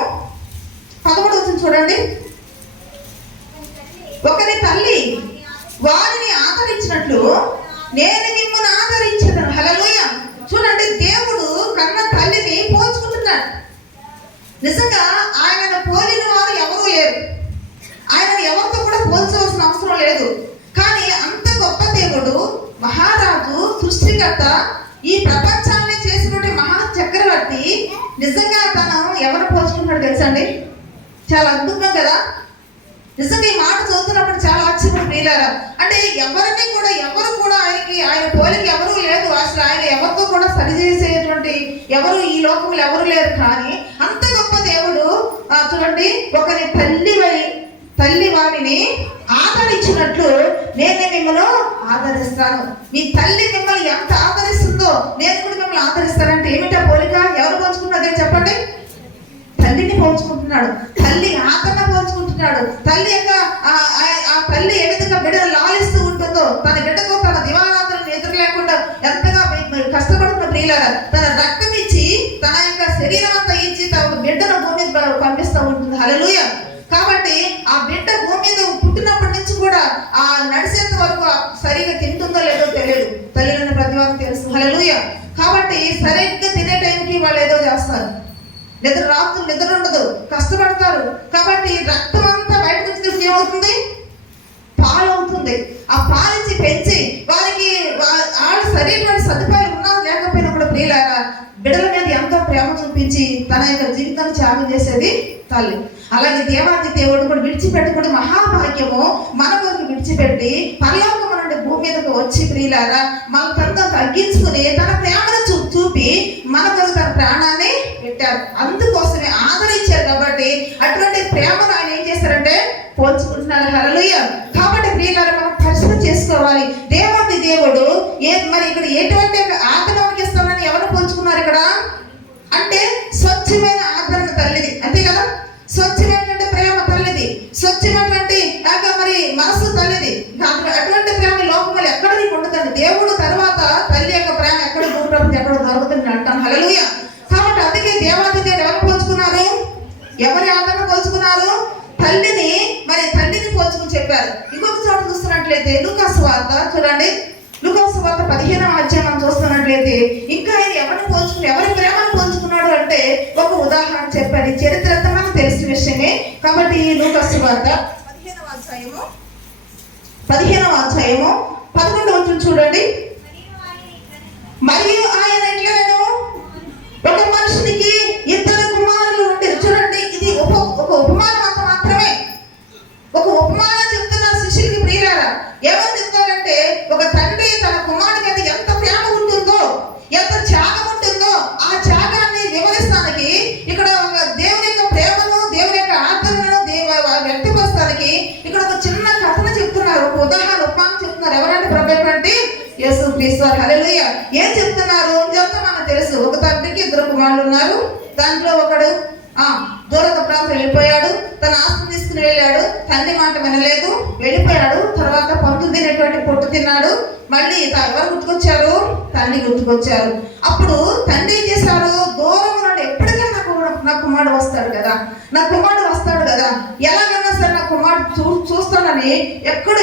11వ చూడండి. ఒకరి తల్లి వారిని ఆదరించినట్లు నేను మిమ్మల్ని ఆదరించదను. హల్లెలూయా. చూడండి, దేవుడు కన్న తల్లిని పోల్చుకుంటున్నాడు. నిజంగా ఆయనను పోలిన వారు ఎవరూ లేరు, ఆయనను ఎవరితో కూడా పోల్చవలసిన అవసరం లేదు. కానీ అంత గొప్ప దేవుడు, మహారాజు, సృష్టికర్త, ఈ ప్రపంచాన్ని చేసినటువంటి మహా చక్రవర్తి నిజంగా తను ఎవరు పోల్చుకుంటాడు తెలుసండి? చాలా అద్భుతం కదా. నిజంగా ఈ మాట చదువుతున్నప్పుడు చాలా ఆశ్చర్యం ప్రియులారా. అంటే ఎవరు కూడా ఆయన పోలిక ఎవరూ లేదు. అసలు ఆయన ఎవరితో కూడా సరిచేసేటువంటి ఎవరు ఈ లోకంలో ఎవరు లేరు. కానీ అంత గొప్ప దేవుడు చూడండి, ఒకరి తల్లి వారిని ఆదరించినట్లు నేను మిమ్మల్ని ఆదరిస్తాను. మీ తల్లి మిమ్మల్ని ఎంత ఆదరిస్తుందో నేను కూడా మిమ్మల్ని ఆదరిస్తానంటే ఏమిటా పోలిక? ఎవరు పోల్చుకున్నదే చెప్పండి? తల్లిని పోల్చుకుంటున్నాడు, తల్లి ఆదరణ పోల్చుకుంటున్నాడు. తల్లి యొక్క ఆ తల్లి ఏ విధంగా బిడ్డను లాలిస్తూ ఉంటుందో, తన బిడ్డకు తన దివారాత్రులను ఎదురు లేకుండా ఎంతగా కష్టపడుతున్న ప్రియులారా, తన రక్తం ఇచ్చి తన యొక్క శరీరం అంతా ఇచ్చి తన బిడ్డను భూమి మీద పంపిస్తూ ఉంటుంది. హల్లెలూయా. కాబట్టి ఆ బిడ్డ భూమి మీద పుట్టినప్పటి నుంచి కూడా ఆ నడిచేంత వరకు సరిగా తింటుందో లేదో తెలియదు, తల్లిని ప్రతి వారికి తెలుసు. హల్లెలూయా. కాబట్టి సరిగ్గా తినే టైంకి వాళ్ళు ఏదో చేస్తారు, రాత్రులు నిద్ర ఉండదు, కష్టపడతారు. కాబట్టి రక్తం అంతా బయటకు వచ్చి ఏమవుతుంది? పాలు అవుతుంది. ఆ పాలించి పెంచి వారికి వాళ్ళ సరైనటువంటి సదుపాయాలు ఉన్నా లేకపోయినా కూడా ప్రియులారా, బిడ్డల మీద ఎంతో ప్రేమ చూపించి తన యొక్క జీవితాన్ని త్యాగం చేసేది తల్లి. అలాగే దేవాది దేవుడు కూడా విడిచిపెట్టుకుని మహాభాగ్యము మన కొరకు విడిచిపెట్టి పరలోకము నుండి భూమి మీదకు వచ్చి ప్రియులారా మన తనతో తగ్గించుకుని తన ప్రేమను చూపి మన కొరకు తన ప్రాణాన్ని పెట్టారు. అందుకోసమే ఆదరించారు. కాబట్టి అటువంటి ప్రేమను ఆయన ఏం చేశారంటే పోల్చుకుంటున్నారు. హల్లెలూయా. కాబట్టి ప్రియులారా మనం పరిశీలన చేసుకోవాలి. దేవాది దేవుడు మరి ఇక్కడ ఎటువంటి ఆదరణ ఇస్తానని ఎవరు పోల్చుకున్నారు ఇక్కడ అంటే స్వచ్ఛమైన ఆదరణ తల్లిది, అంతే కదా. స్వచ్ఛమైనటువంటి ప్రేమ తల్లిది, స్వచ్ఛమైనటువంటి మరి మనసు తల్లిది. అటువంటి ప్రేమ లోకంలో ఎక్కడ నీకు ఉండదండి. దేవుడు తర్వాత తల్లి యొక్క ప్రేమ ఎక్కడ భూప్రపంచం ఎక్కడ దొరుకుతుంది అంటాం. హల్లెలూయా. కాబట్టి అందుకే దేవాది దేవుడు ఎవరు పోల్చుకున్నారు? ఎవరి ఆదరణ పోల్చుకున్నారు? తల్లిని పోల్చుకుని చెప్పారు. ఇంకొక చోట చూస్తున్నట్లయితే లూకా సువార్త చూడండి, లూకా సువార్త 15వ అధ్యాయం మనం చూస్తున్నట్లయితే ఇంకా ఆయన ఎవరిని పోల్చుకుని ఎవరి ప్రేమను పోల్చుకున్నాడు అంటే ఒక ఉదాహరణ చెప్పారు. ఈ చరిత్ర అంతా మనకు తెలిసిన విషయమే. కాబట్టి లూకా సువార్త 15వ అధ్యాయము 11వ చూడండి. మరియు ఆయన ఎట్లనో ఒక మనుషునికి 2 కుమారులు ఉండేది. చూడండి, ఇది ఒక ఉపమానం అంత మాత్రమే. ఒక ఉపమానం చెప్తున్న శిష్యులకి ప్రియులారా ఏమని చెప్తారంటే, ఒక తండ్రి తన కుమారుడి మీద ఎంత ప్రేమ ఉంటుందో, ఎంత త్యాగం ఉంటుందో ఆ త్యాగాన్ని వివరిస్తానికి ఇక్కడ దేవుని యొక్క ప్రేమను, దేవుని యొక్క ఆదరణను, మాట చెప్తున్నారు. ఎవరంటే ప్రభు ఎవరంటే యేసుక్రీస్తు వారు. హల్లెలూయా. ఏం చెప్తున్నారు? ఇదంతా మనకు తెలుసు. ఒక తండ్రికి 2 కుమారులు ఉన్నారు. దాంట్లో ఒకడు దూరత ప్రాంతం వెళ్ళిపోయాడు. తన ఆస్తిని తీసుకుని వెళ్ళాడు. తండ్రి మాట వినలేదు, వెళ్ళిపోయాడు. తర్వాత పండు తినేటువంటి పొట్టు తిన్నాడు. మళ్ళీ ఎవరు గుర్తుకొచ్చారు? తండ్రి గుర్తుకొచ్చారు. అప్పుడు తండ్రి ఏం చేశారు? దూరం నుండి ఎప్పటికైనా నా కుమారుడు వస్తాడు కదా, నా కుమారుడు వస్తాడు కదా, ఎలాగైనా సరే నా కుమారుడు చూస్తానని ఎప్పుడు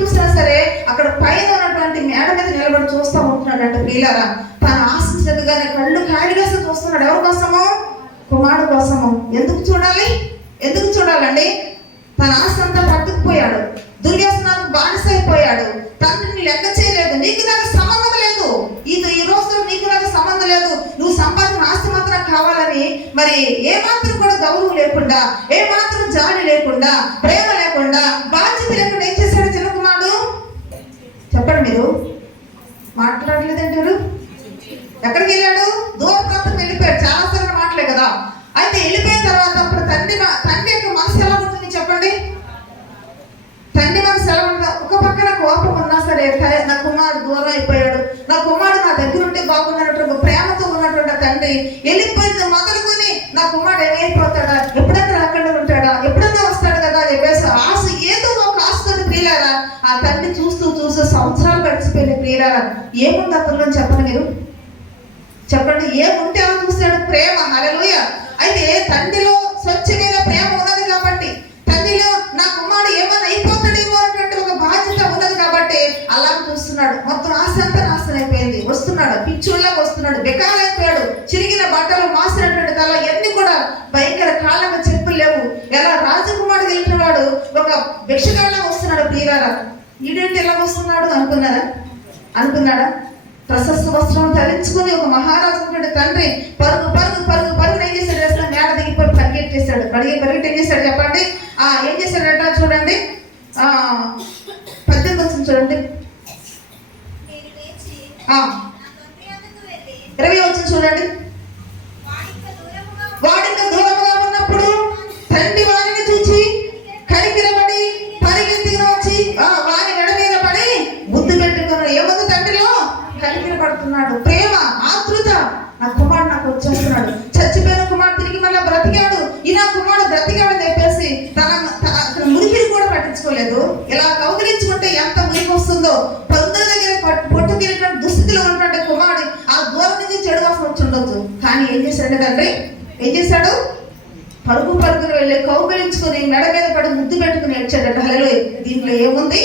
చూసినా సరే అక్కడ పైన ఉన్నటువంటి మేడ మీద నిలబడి చూస్తూ ఉంటున్నాడంట. ప్రియులారా, తను ఆశించినట్టుగానే కళ్ళు ఖాళీగా చూస్తున్నాడు. ఎవరి కోసము? కుమారుడు కోసము. ఎందుకు చూడాలండి? తన ఆశ అంతా పట్టుకుపోయాడు. దుర్వ్యసనాలకు బానిస అయిపోయాడు. తండ్రిని లెక్క చేయలేదు. నీకు నాకు సంబంధం లేదు, ఈ రోజు నీకు నాకు సంబంధం లేదు, నువ్వు సంపాదన ఆస్తి మాత్రం కావాలని మరి ఏమాత్రం కూడా గౌరవం లేకుండా, ఏమాత్రం జాలి లేకుండా, ప్రేమ లేకుండా, బాధ్యత లేకుండా ఏం చేశాడు చిన్న కుమారుడు? చెప్పండి. మీరు మాట్లాడలేదంటారు. ఎక్కడికి వెళ్ళాడు? దూర ప్రాంతం వెళ్ళిపోయాడు. చాలా సార్లు మాటలే కదా. అయితే వెళ్ళిపోయిన తర్వాత అప్పుడు తండ్రి యొక్క మనసు ఎలా ఉంటుంది చెప్పండి? తండ్రి మనసు ఎలా ఉంటుంది? ఒక పక్కన కోపం ఉన్నా సరే, నా కుమారుడు దూరం అయిపోయాడు, నా కుమారుడు నా దగ్గర ఉంటే బాగున్నటువంటి ప్రేమతో ఉన్నటువంటి తండ్రి వెళ్ళిపోయింది మొదలుకొని నా కుమారుడు ఏమైపోతాడా, ఎప్పుడన్నా రాకుండా ఉంటాడా, ఎప్పుడన్నా వస్తాడు కదా చెప్పేసి ఆశ, ఏదో ఒక ఆశతో ప్రియులారా ఆ తండ్రి చూస్తూ సంవత్సరాలు గడిచిపోయిన ప్రియులారా. ఏముంది అతనిలో చెప్పండి? మీరు చెప్పండి. ఏముంటే అలా చూస్తాడు? ప్రేమ. హల్లెలూయా. అయితే తండ్రిలో స్వచ్ఛమైన ప్రేమ ఉన్నది కాబట్టి, తండ్రిలో నా కుమారుడు ఏమైనా అయిపోతాడేమో అనేటువంటి ఒక బాధ్యత ఉన్నది కాబట్టి అలా చూస్తున్నాడు. మొత్తం ఆశ అంతా నాశనం అయిపోయింది. వస్తున్నాడు, పిచ్చుల్లాగా వస్తున్నాడు, బెకాలైపోయాడు. చిరిగిన బట్టలు, మాసినటువంటి తల, ఇవన్నీ కూడా భయంకర కాళ్ళకు చెప్పులు లేవు. ఎలా రాజకుమారుడు వెళ్ళిన వాడు ఒక భిక్షగాళ్ళగా వస్తున్నాడు. ప్రియులారా, ఈడేంటి ఎలా వస్తున్నాడు అనుకున్నాడా? ప్రశస్త వస్త్రం ధరించుకుని ఒక మహారాజు తండ్రి పరుగు ఏం చేశాడు? మేడ దిగిపోయి పరిగెట్టేశాడు. పరిగెట్టి ఏం చేశాడు చెప్పండి? ఏం చేశాడట చూడండి. 18 చూడండి. 20 చూడండి. వాడింక దూరముగా ఉన్నప్పుడు తండ్రి వారిని చూచి కనికిరబడి పరిగెత్తుకుని వచ్చి వారి మెడ మీద పడి ముద్దు పెట్టుకున్నాడు. ఏముంది తండ్రిలో? కనికిరపడుతున్నాడు. ప్రేమ, ఆతృత. నా కుమారుడు నాకు వచ్చేస్తున్నాడు. చచ్చిపోయిన కుమారుడు తిరిగి మళ్ళీ బ్రతికాడు. ఈ నా కుమారుడు బ్రతికాడు అని చెప్పేసి తన మురికిని కూడా పట్టించుకోలేదు. ఇలా కౌగిలించుకుంటే ఎంత మురికి వస్తుందో, పందుల దగ్గర పొట్టు తిరిగినటువంటి దుస్థితిలో ఉన్నటువంటి కుమారుడు ఆ దూరం నుంచి చెడు వాసన వచ్చి ఉండొచ్చు. కానీ ఏం చేశాడు తండ్రి? ఏం చేశాడు? పరుగును వెళ్ళి కౌగిలించుకుని మెడ మీద పడి ముద్దు పెట్టుకుని ఏడ్చాడట. హల్లెలూయా. దీంట్లో ఏముంది?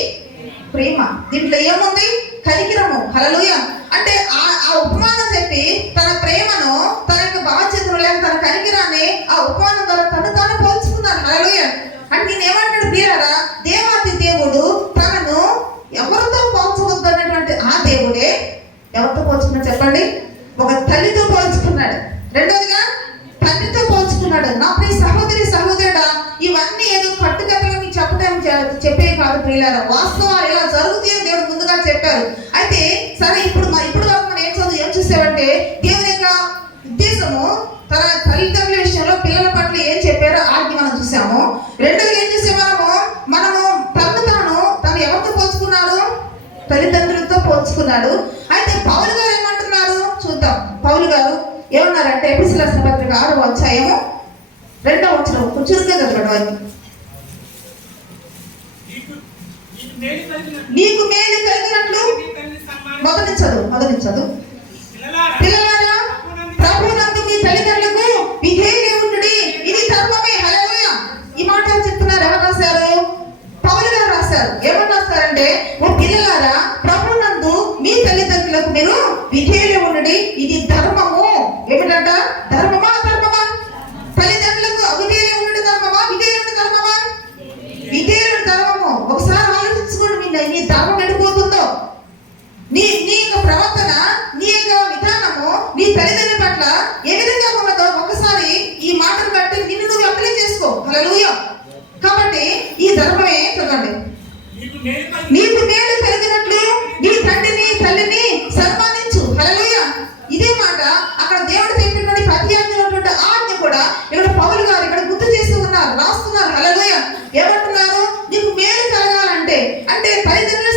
ప్రేమ. దీంట్లో ఏముంది? కనికిరము. హల్లెలూయా. అంటే ఆ ఉపమానం చెప్పి తన ప్రేమను, తన యొక్క బాధ్యతను లేక తన కనికిరాన్ని ఆ ఉపమానం ద్వారా తాను పోల్చుకున్నాను. హల్లెలూయా. అంటే నేనేమంటాడు ప్రియులారా, దేవాతి దేవుడు తనను ఎవరితో పోల్చవద్దు అనేటువంటి ఆ దేవుడే ఎవరితో పోల్చుకున్నాడు చెప్పండి? ఒక తల్లితో పోల్చుకున్నాడు. రెండోదిగా తండ్రితో పోల్చుకున్నాడు. నా ప్రియ సహోదరుడా, ఇవన్నీ ఏదో కట్టుకథలు మీకు చెప్పే కాదు ప్రియులారా. వాస్తవాలు ఇలా జరుగుతాయని దేవుడు ముందుగా చెప్పారు. అయితే సరే, ఇప్పుడు వరకు మనం ఏం చూసామంటే దేవుని యొక్క ఉద్దేశము తన తల్లిదండ్రుల విషయంలో పిల్లల పట్ల ఏం చెప్పారో ఆజ్ఞ మనం చూసాము. రెండోది ఏం చూసే మనము తను ఎవరితో పోల్చుకున్నారు? తల్లిదండ్రులతో పోల్చుకున్నాడు. అయితే పౌలు గారు ఏమంటున్నారు చూద్దాం. పౌలు గారు ఏమన్నారంటే ఎఫెసీయుల రాసిన పత్రిక 6వ అధ్యాయము 2వ వచనం చురుగ్గా చదవండి. నీకు మేలు కలిగినట్లు మొదటి చదువు. పిల్లలారా, ప్రభువునందు మీ తల్లిదండ్రులకు విధేయులై ఉండుడి, ఇది ధర్మమే. హల్లెలూయా. ఈ మాట చెప్తున్నారు. ఎవరు రాశారు? పౌలు గారు రాశారు. ఏమని రాస్తారంటే, ఓ పిల్లలారా, ప్రభువునందు మీ తల్లిదండ్రులకు మీరు విధేయులై ఉండుడి, ఇది ధర్మము. ఏమిటంట? ధర్మమా? తల్లిదండ్రులకు అవిధేయులై ఉండుడి ధర్మమా? విధేయుడు ధర్మమా? విధేయుడు ధర్మము. ఒకసారి ఆలోచించుకోండి, నీ ధర్మం ఎడిపోతుందో, నీ యొక్క ప్రవర్తన, నీ యొక్క విధానము నీ తల్లిదండ్రుల పట్ల ఏ విధంగా ఉన్నదో ఒకసారి ఈ మాటను బట్టి నిన్ను నువ్వు అప్లై చేసుకో. హల్లెలూయా. కాబట్టి ఈ ధర్మమే చదవండి. నీకు మేలు కలిగినట్లు నీ తండ్రిని తల్లిని సన్మానించు. హల్లెలూయా. ఇదే మాట అక్కడ దేవుడు చెప్పినటువంటి ప్రతి ఆజ్ఞ ఆజ్ఞ కూడా ఇక్కడ పౌలు గారు ఇక్కడ గుర్తు చేస్తూ ఉన్నారు, రాస్తున్నారు. హల్లెలూయా. ఏమంటున్నారు? నీకు మేలు కలగాలంటే, అంటే తల్లిదండ్రుల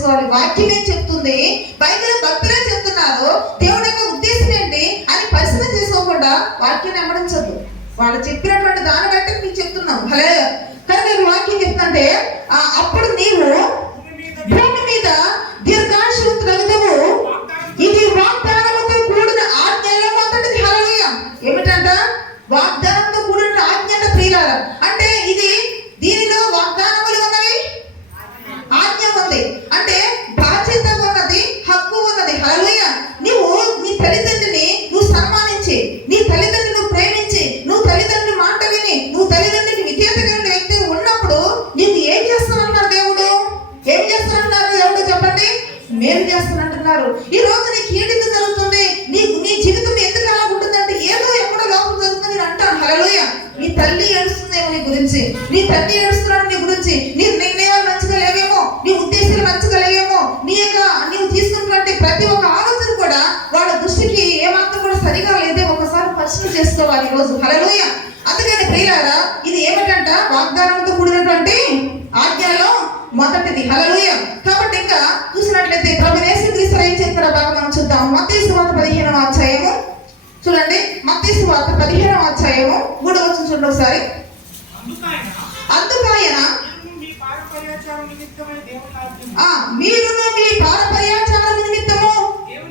చేసుకోవాలి. వాక్యం ఏం చెప్తుంది, బైబిల్ భక్తులే చెప్తున్నారు, దేవుడి యొక్క ఉద్దేశం ఏంటి అని పరిశీలన చేసుకోకుండా వాక్యాన్ని వెంబడించద్దు. వాళ్ళు చెప్పినటువంటి దాన్ని బట్టి మీకు చెప్తున్నాం. హల్లెలూయా. కానీ నేను వాక్యం చెప్తుంటే అప్పుడు నీవు భూమి మీద దీర్ఘాయుష్మంతుడగుదువు, ఇది వాగ్దానముతో కూడిన ఆజ్ఞల మొదటిది. హల్లెలూయా. ఏమిటంట? వాగ్దానంతో కూడిన ఆజ్ఞ అంట ప్రియులారా. అంటే ఇది దీనిలో వాగ్దానములు ఉన్నవి, ఆజ్ఞ ఉంది, అంటే బాధ్యత ఉన్నది, హక్కు ఉన్నది. హల్లెలూయా. నువ్వు నీ తల్లిదండ్రుని నువ్వు సన్మానించి, నీ తల్లిదండ్రుని నువ్వు ప్రేమించి, నువ్వు తల్లిదండ్రుల మాట విని, నువ్వు తల్లిదండ్రుని విధేయత కలిగిన వ్యక్తి ఉన్నప్పుడు నీకు ఏం చేస్తానన్నారు దేవుడు? ఏం చేస్తానన్నారు దేవుడు? చెప్పండి. మేలు చేస్తానంటున్నారు. ఈ రోజు నీకు ఏడికి జరుగుతుంది, నీ జీవితం ఎందుకు అలా ఉంటుందంటే ఏదో ఎక్కడో లోపం జరుగుతుంది నేను అంటాను. హల్లెలూయా. నీ తల్లి ఏడుస్తుందేమో నీ గురించి, నీ తల్లి ఏడుస్తున్నాడు నీ గురించి, నీ నిర్ణయాలు మంచిగా లేవేమో, నీ ఉద్దేశాలు మంచిగా లేవేమో, నీవు తీసుకున్నటువంటి ప్రతి ఒక్క ఆలోచన కూడా వాళ్ళ దృష్టికి ఏమాత్రం కూడా సరిగా లేదే ఒకసారి పరిశీలన చేసుకోవాలి ఈ రోజు. హల్లెలూయా. అందుకని ప్రియులారా, ఇది ఏమిటంట? వాగ్దానంతో కూడినటువంటి ఆజ్ఞలో మొదటిది. హల్లెలూయా. కాబట్టి ఇంకా చూసినట్లయితే ప్రభువు యేసుక్రీస్తు ఏం చెప్తారో బాగా మనం చూద్దాం. మత్తయి సువార్త 15వ అధ్యాయము చూడండి. మత్తయి సువార్త 15వ అధ్యాయము 3వ వచనం చూడండి ఒకసారి. అందుకాయన మీరును మీ పారపర్యాచారం నిమిత్తము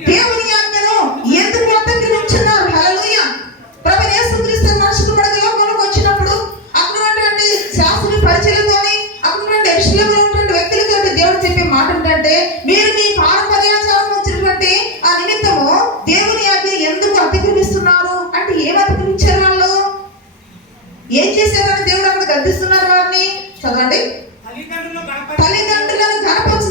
దేవుని ఆజ్ఞను ఎందుకు అతిక్రమించున్నారు? హల్లెలూయా. ప్రభువు యేసుక్రీస్తు మనుషుల లోకంలోకి వచ్చినప్పుడు అక్కడ ఉన్నటువంటి శాస్త్రుల పరిచయలతోని, అక్కడ ఉన్నటువంటి యెరూషలేములో ఉన్నటువంటి వ్యక్తులతో దేవుడు చెప్పే మాట ఏంటంటే, మీరు మీ పారపర్యాచారం వచ్చినటువంటి ఆ నిమిత్తము దేవుని ఆజ్ఞ ఎందుకు అతిక్రమిస్తున్నారు అంటే ఏం అతిక్రమించారు? వాళ్ళు ఏం చేశారని దేవుడు అక్కడ గద్దిస్తున్నారు వారిని. చదవండి. తల్లిదండ్రులను గణపరచు,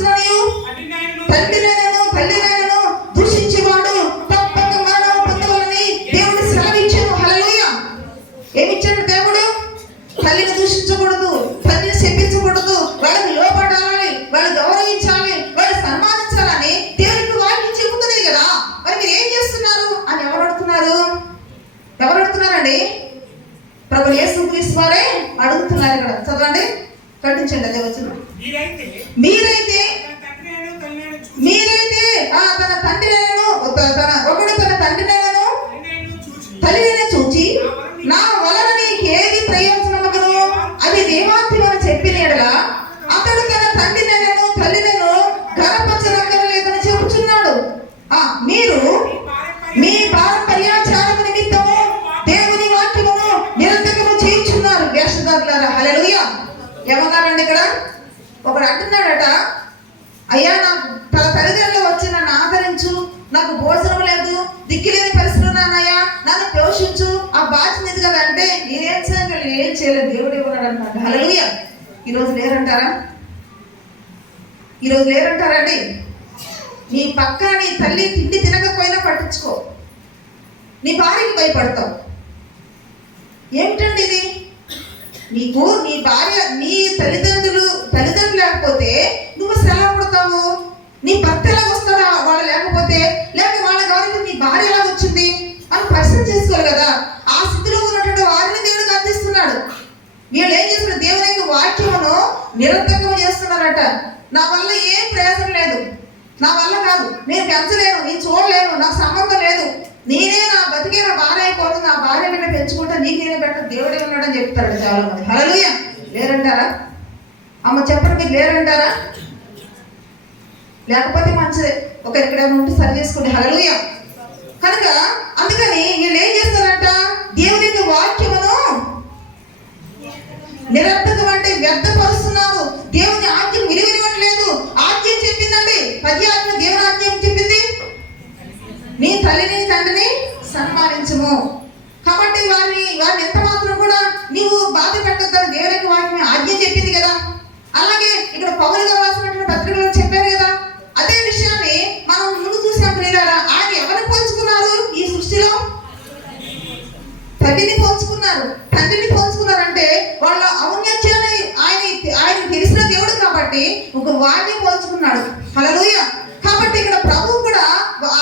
తండ్రినైనను తల్లినైనను దూషించేవాడు తప్పక మరణం పొందవలని దేవుడు సెలవిచ్చాడు. హల్లెలూయా. ఏమిచ్చాడు దేవుడు? తల్లిని దూషించకూడదు, తల్లిని శపించకూడదు, వాళ్ళకి లోపడాలి, వాళ్ళు గౌరవించాలి, వాళ్ళు సన్మానించాలని దేవుడికి వాక్యం చెబుతుంది కదా. మరి మీరు ఏం చేస్తున్నారు అని ఎవరు అడుగుతున్నారండి? ప్రభువు యేసుక్రీస్తు వారే అడుగుతున్నారు ఇక్కడ. చదవండి, కట్టించండి. అదే వచ్చిన మీరైతే తన తండ్రినైనను ఒకడు తన తండ్రినైనను తల్లిని చూచి నా వలన నీకు ఏది ప్రయోజనమగును అది దేవాత్మని చెప్పిన యెడల అతడు తన తండ్రినైనను తల్లినైనను ఘనపరచనక్కరలేదని చెబుతున్నాడు. మీరు మీ పారంపర్యాచారము నిమిత్తము దేవుని వాక్యమును నిరంతరము చేయించున్నారు వేషధారులారా. హల్లెలూయా. ఏమన్నారండి ఇక్కడ? ఒకడు అంటున్నాడట, అయ్యా నాకు తల్లిదండ్రులు వచ్చి నన్ను ఆదరించు, నాకు భోజనం లేదు, దిక్కులేని పరిస్థితులు ఉన్నానయ్యా, నన్ను పోషించు, ఆ బాధ్యత ఇది కదా అంటే నేనేం చేయగలను? ఏం చేయలేదు, దేవుడే ఉన్నాడు అన్నమాట. హల్లెలూయా. ఈరోజు లేరంటారా? ఈరోజు లేరంటారండి? నీ పక్క నీ తల్లి తిండి తినకపోయినా పట్టించుకో, నీ భార్యకి భయపడతావు. ఏమిటండి ఇది? నీకు నీ భార్య, నీ తల్లిదండ్రులు లేకపోతే నువ్వు ఎలా పడతావు? నీ భర్త ఎలా వస్తాడా వాళ్ళు లేకపోతే? లేక వాళ్ళ గౌరవం నీ భార్య ఎలా వచ్చింది అని పరిశీలన చేసుకోవాలి కదా. ఆ స్థితిలో ఉన్నటువంటి వారిని దేవుడు అందిస్తున్నాడు. వీళ్ళు ఏం చేస్తున్నారు? దేవుని యొక్క వాక్యమును నిరంతరం చేస్తున్నారట. నా వల్ల ఏం ప్రయోజనం లేదు, నా వల్ల కాదు, నేను పెంచలేను, నేను చూడలేను, నాకు సంబంధం లేదు, నేనే నా బతికే నా భార్య అయిపోతుంది, నా భార్య బిడ్డ పెంచుకుంటా, నీకు నేనే పెట్ట, దేవుడే ఉన్నాడని చెప్తాడు చాలా మంది. హల్లెలూయా. లేరంటారా? అమ్మ చెప్పండి, మీరు లేరంటారా? లేకపోతే మంచిదే, ఒకరిక్కడ ఉంటే సరి చేసుకోండి. హల్లెలూయా. కనుక అందుకని వీళ్ళు ఏం చేస్తారంట? దేవుని యొక్క వాక్యమును నిరర్థకం అంటే వ్యర్థపరుస్తున్నారు. దేవుని ఆజ్ఞ విలువనివ్వట్లేదు. ఆజ్ఞ చెప్పిందండి, 10 ఆజ్ఞ దేవుని ఆజ్ఞ చెప్పింది, నీ తల్లిని తండ్రిని సన్మానించము. కాబట్టి వారిని ఎంత మాత్రం కూడా నీవు బాధ పెట్టొద్దని దేవుని యొక్క వాక్యం ఆజ్ఞ చెప్పింది కదా. అలాగే ఇక్కడ పౌలు గారు రాసినటువంటి పత్రికలో చెప్పారు కదా. అదే విషయాన్ని మనం ముందు చూసినప్పుడు ఆయన ఎవరిని పోల్చుకున్నారు? ఈ సృష్టిలో తల్లిని పోల్చుకున్నారు, తండ్రిని పోల్చుకున్నారంటే వాళ్ళ ఔన్నత్యాన్ని ఆయన తెలిసిన దేవుడు కాబట్టి ఒక వారిని పోల్చుకున్నాడు. హల్లెలూయా. కాబట్టి ఇక్కడ ప్రభువు కూడా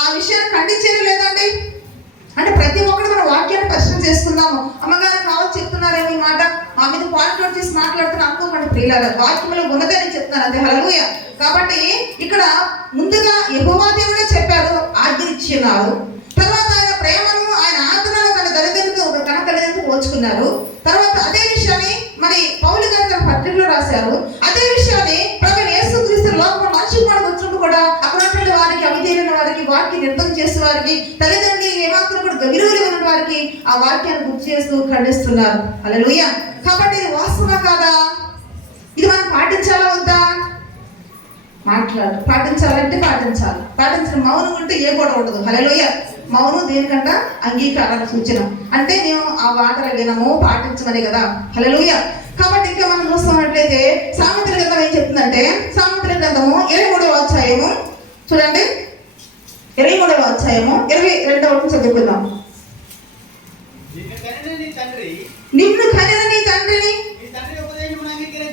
ఆ విషయాన్ని ఖండించేది లేదండి. అంటే ప్రతి ఒక్కరు మన వాక్యాన్ని పరిశీలన చేసుకుందాము. అమ్మగారు కావచ్చు చెప్తున్నారేమో ఈ మాట, మా మీద పాయింట్ అవుట్ చేసి మాట్లాడుతున్నా అనుకోకండి ప్రియులారా. వాక్యంలో ఉన్నదని చెప్తున్నారు అంతే. హల్లెలూయా. కాబట్టి ఇక్కడ ముందుగా యెహోవా దేవుడే చెప్పారు, ఆజ్ఞ ఇచ్చినారు. తర్వాత ఆయన ప్రేమను, ఆయన ఆత్మను తన తల్లిదండ్రులతో పోల్చుకున్నారు. తర్వాత అదే విషయాన్ని మరి పౌలు గారు తన పత్రికలో రాశారు. అదే విషయాన్ని ప్రభువైన యేసుక్రీస్తు లోకంలో మనిషి కూడా వచ్చినప్పుడు కూడా అక్కడ ఉన్నటువంటి వారికి, అవిధేయులైన వారికి, వాక్యం నిర్బంధం చేసే వారికి, తల్లిదండ్రులు ఏమాత్రం కూడా విలువలు ఉన్న వారికి ఆ వాక్యాన్ని గుర్తు చేస్తూ ఖండిస్తున్నారు. హల్లెలూయా. కాబట్టి ఇది వాస్తవం కాదా? ఇది మనం పాటించాలా వద్దా? పాటించాలంటే పాటించాలి. పాటించిన మౌనం ఉంటే ఏ గొడవ ఉండదు. హల్లెలూయా. మౌనం దేనికంట? అంగీకారానికి సూచన. అంటే మేము ఆ మాటలు వినము, పాటించమని కదా. హల్లెలూయా. కాబట్టి ఇంకా మనం చూస్తున్నట్లయితే సామెతల గ్రంథం ఏం చెప్తుందంటే, సామెతల గ్రంథము 23వ అధ్యాయము చూడండి, 23వ అధ్యాయము 22వ చదువుకుందాం. నిన్ను కనిన నీ తండ్రిని,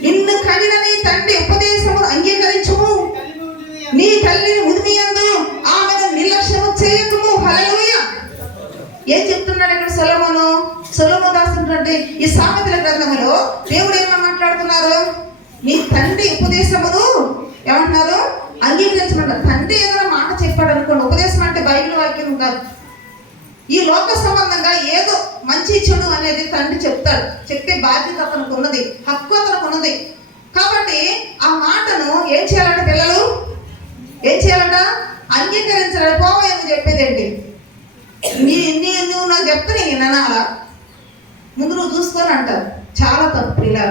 నిన్ను కనిన నీ తండ్రి ఉపదేశమును అంగీకరించుము, నీ తల్లిని ముదిమియందు ఆమెను నిర్లక్ష్యము చేయకుము. హల్లెలూయా. ఏం చెప్తున్నాడు ఇక్కడ సొలొమోను రాస్తున్నటువంటి ఈ సామెతల గ్రంథములో దేవుడు ఏమని మాట్లాడుతున్నారు? నీ తండ్రి ఉపదేశమును ఏమంటున్నారు? అంగీకరించమంటారు. తండ్రి ఏదైనా మాట చెప్పాడు అనుకోండి, ఉపదేశం అంటే బైబిల్ వాక్యం కాదు. ఈ లోక సంబంధంగా ఏదో మంచి చెడు అనేది తండ్రి చెప్తాడు. చెప్పే బాధ్యత అతనికి ఉన్నది, హక్కు అతనికి ఉన్నది. కాబట్టి ఆ మాటను ఏం చేయాలంటే పిల్లలు ఏం చేయాలంట? అంగీకరించాలి. పోవేమో చెప్పేదేంటి? నువ్వు నాకు చెప్తే నేను వినాలా? ముందు నువ్వు చూసుకొని అంటారు. చాలా తప్పు. ఇలా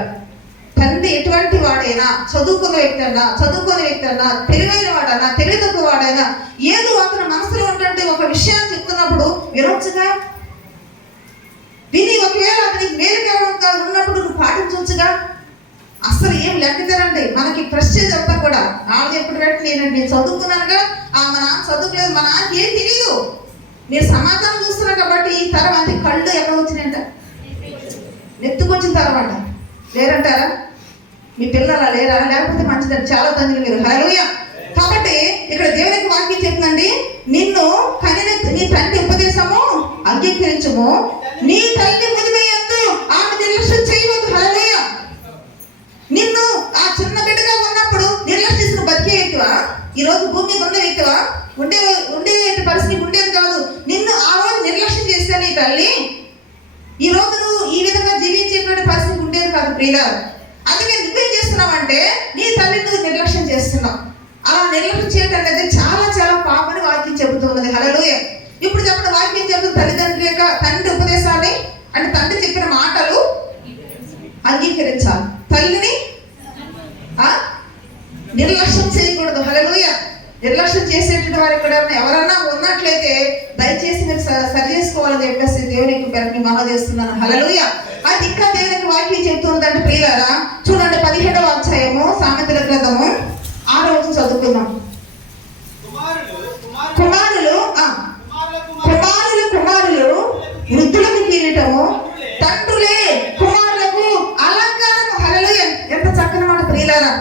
తండ్రి ఎటువంటి వాడైనా, చదువుకున్న వ్యక్తి అన్నా, తెలివైన వాడైనా, తెలివి తక్కువ వాడైనా, ఏదో అతని మనసులో ఉన్నటువంటి ఒక విషయాన్ని చెప్తున్నప్పుడు వినొచ్చుగా. విని ఒకవేళ అతనికి మేలుకరంగా ఉన్నప్పుడు నువ్వు పాటించవచ్చుగా. అసలు ఏం లెక్కతారండి మనకి ప్రెస్టేజ్ అంతా కూడా. నాలుగు ఎప్పుడు పెట్టి నేను చదువుకున్నానుగా, మా నాన్న చదువుకోలేదు, మా నాన్నకి ఏం తెలియదు. మీరు సమాధానం చూస్తున్నారు కాబట్టి ఈ తరం అంతే. కళ్ళు ఎక్కడ వచ్చినాయంట? నెత్తుకొచ్చిన తర్వాత లేరంటారా? మీ పిల్లలు అలా లేరా? లేకపోతే మంచిదండి, చాలా తండ్రి మీరు. హల్లెలూయా. కాబట్టి ఇక్కడ దేవునికి వాక్యం చెప్తుందండి, నిన్ను కనిన నీ తండ్రి ఉపదేశము అంగీకరించుము, నీ తల్లి ముదిమియందు ఆమె నిర్లక్ష్యం చేయవద్దు. హల్లెలూయా. నిన్ను ఆ చిన్న బిడ్డగా ఉన్నప్పుడు నిర్లక్ష్యం బతికే వ్యక్తివా? ఈ రోజు భూమి మీద ఉన్న వ్యక్తివా? ఉండే పరిస్థితి ఉండేది కాదు. నిన్ను ఆ రోజు నిర్లక్ష్యం చేస్తే నీ తల్లి, ఈ రోజు నువ్వు ఈ విధంగా జీవించేటువంటి పరిస్థితి ఉండేది కాదు ప్రియులారా. అందుకే నువ్వేం చేస్తున్నావంటే నీ తల్లిని నువ్వు నిర్లక్ష్యం చేస్తున్నావు. అలా నిర్లక్ష్యం చేయటం అనేది చాలా చాలా పాపని వాక్యం చెబుతున్నది. హల్లెలూయా. ఇప్పుడు చెప్పిన వాక్యం చెబుతున్న తల్లిదండ్రుల యొక్క తండ్రి ఉపదేశాన్ని, అంటే తండ్రి చెప్పిన మాటలు అంగీకరించాలి. తల్లిని నిర్లక్ష్యం చేయకూడదు. హల్లెలూయా. నిర్లక్ష్యం చేసేటువంటి వారు ఇక్కడ ఎవరన్నా ఉన్నట్లయితే దయచేసి మీరు సరి చేసుకోవాలని చెప్పేసి దేవునికి పెరటి మనవి చేస్తున్నాను. హల్లెలూయా. అది ఇంకా దేవునికి వాక్యం చెప్తున్నదంటే ప్రియులారా చూడండి, 17వ అధ్యాయము సామెతల గ్రంథము 6వ చదువుకుందాం. కుమారులు వృద్ధులకు కిరీటము, తండ్రులే కుమారులకు అలంకారము. హల్లెలూయా. ఎంత చక్కని మాట ప్రియులారా.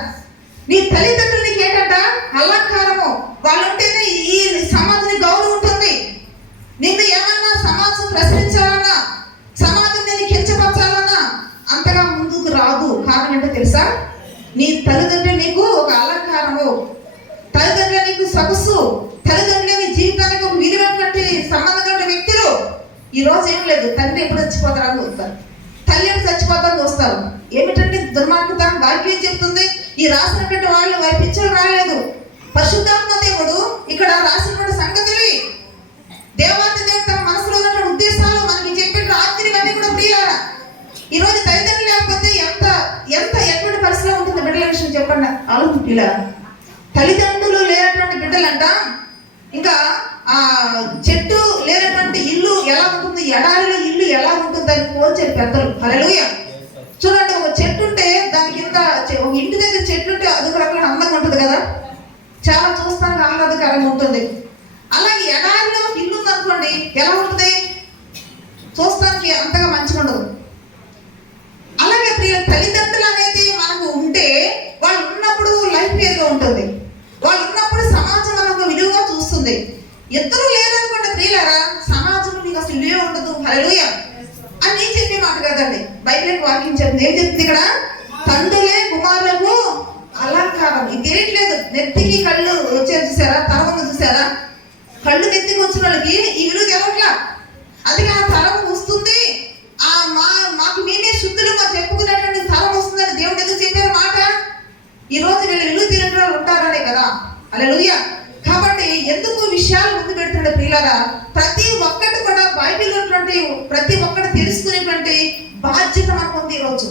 నీ తల్లిదండ్రులకి ఏంటంట? అలంకారము. వాళ్ళుంటేనే ఈ సమాజానికి గౌరవం ఉంటుంది. నిన్ను ఏమన్నా సమాజం ప్రశ్నించాలన్నా, సమాజం నేను కించపరచాలన్నా అంతగా ముందుకు రాదు. కారణం ఏంటో తెలుసా? నీ తల్లిదండ్రులు నీకు ఒక అలంకారము, తల్లిదండ్రులు నీకు సొగసు, తల్లిదండ్రులు నీ జీవితానికి ఒక విలువైనటువంటి సంబంధమైన వ్యక్తులు. ఈ రోజు ఏం లేదు, తండ్రి ఎప్పుడు చచ్చిపోతారని చూస్తారు, తల్లి ఎప్పుడు చచ్చిపోతారని చూస్తారు. ఏమిటంటే దుర్మార్గత. వాక్యం చెప్తుంది, ఈ రాసినటువంటి వాళ్ళు వారి పిచ్చలు రాలేదు. పరిశుద్ధాత్మ దేవుడు ఇక్కడ రాసినటువంటి సంగతులు, దేవాతి దేవుడు తన మనసులో ఉన్నటువంటి ఉద్దేశాలు మనకి చెప్పిన ఆశ్చర్యమన్నీ కూడా ప్రియులారా. ఈ రోజు తల్లిదండ్రులు లేకపోతే ఎంత ఎంత ఎటువంటి పరిస్థితిలో ఉంటుంది బిడ్డల విషయం చెప్పండి. ఆలోచన ప్రియులారా. తల్లిదండ్రులు లేనటువంటి బిడ్డలంట ఇంకా ఆ చెట్టు లేనటువంటి ఇల్లు ఎలా ఉంటుంది, ఎడారిలో ఇల్లు ఎలా ఉంటుందని పోల్చారు పెద్దలు. హల్లెలూయా. చూడండి, ఒక చెట్టు ఉంటే దాని కింద ఒక ఇంటి దగ్గర చెట్టు ఉంటే అదొక రకమైన అందంగా ఉంటుంది కదా, చాలా చూస్తానికి ఆహ్లాదకరంగా ఉంటుంది. అలాగే ఎడారిలో ఇల్లు ఉందనుకోండి, ఎలా ఉంటుంది? చూస్తానికి అంతగా మంచిగా ఉండదు. అలాగే ప్రియ తల్లిదండ్రులు అనేది మనకు ఉంటే వాళ్ళు ఉన్నప్పుడు లైఫ్ వేరుగా ఉంటుంది, వాళ్ళు ఉన్నప్పుడు సమాజం మనకు విలువగా చూస్తుంది. ఇద్దరు లేదనుకోండి ప్రియులారా, సమాజం మీకు అసలు విలువ ఉండదు. హల్లెలూయా. అని నేను చెప్పే మాట కదండి, బైబిల్ వాక్యం చెప్తుంది. ఏం చెప్తుంది ఇక్కడ? తండ్రులే కుమారులకు అలంకారం. ఇది తెలియట్లేదు. నెత్తికి కళ్ళు వచ్చారు చూసారా, తలము చూసారా, కళ్ళు నెత్తికి వచ్చిన వాళ్ళకి ఈ విలువ తెలవట్లా. అది ఆ తలం వస్తుంది, మాకు మేమే శుద్ధులు మా చెప్పుకునేటువంటి తలం వస్తుందని దేవుడు ఎందుకు చెప్పారు మాట? ఈ రోజు వీళ్ళు విలువ తెలియని వాళ్ళు ఉంటారనే కదా. హల్లెలూయా. కాబట్టి ఎందుకు విషయాలు ముందు పెడుతున్నాడు ప్రియులారా? ప్రతి ఒక్కటి కూడా బైబిల్ ఉన్నటువంటి ప్రతి ఒక్కటి తెలుసుకునేటువంటి బాధ్యత మనకు ఉంది ఈ రోజు.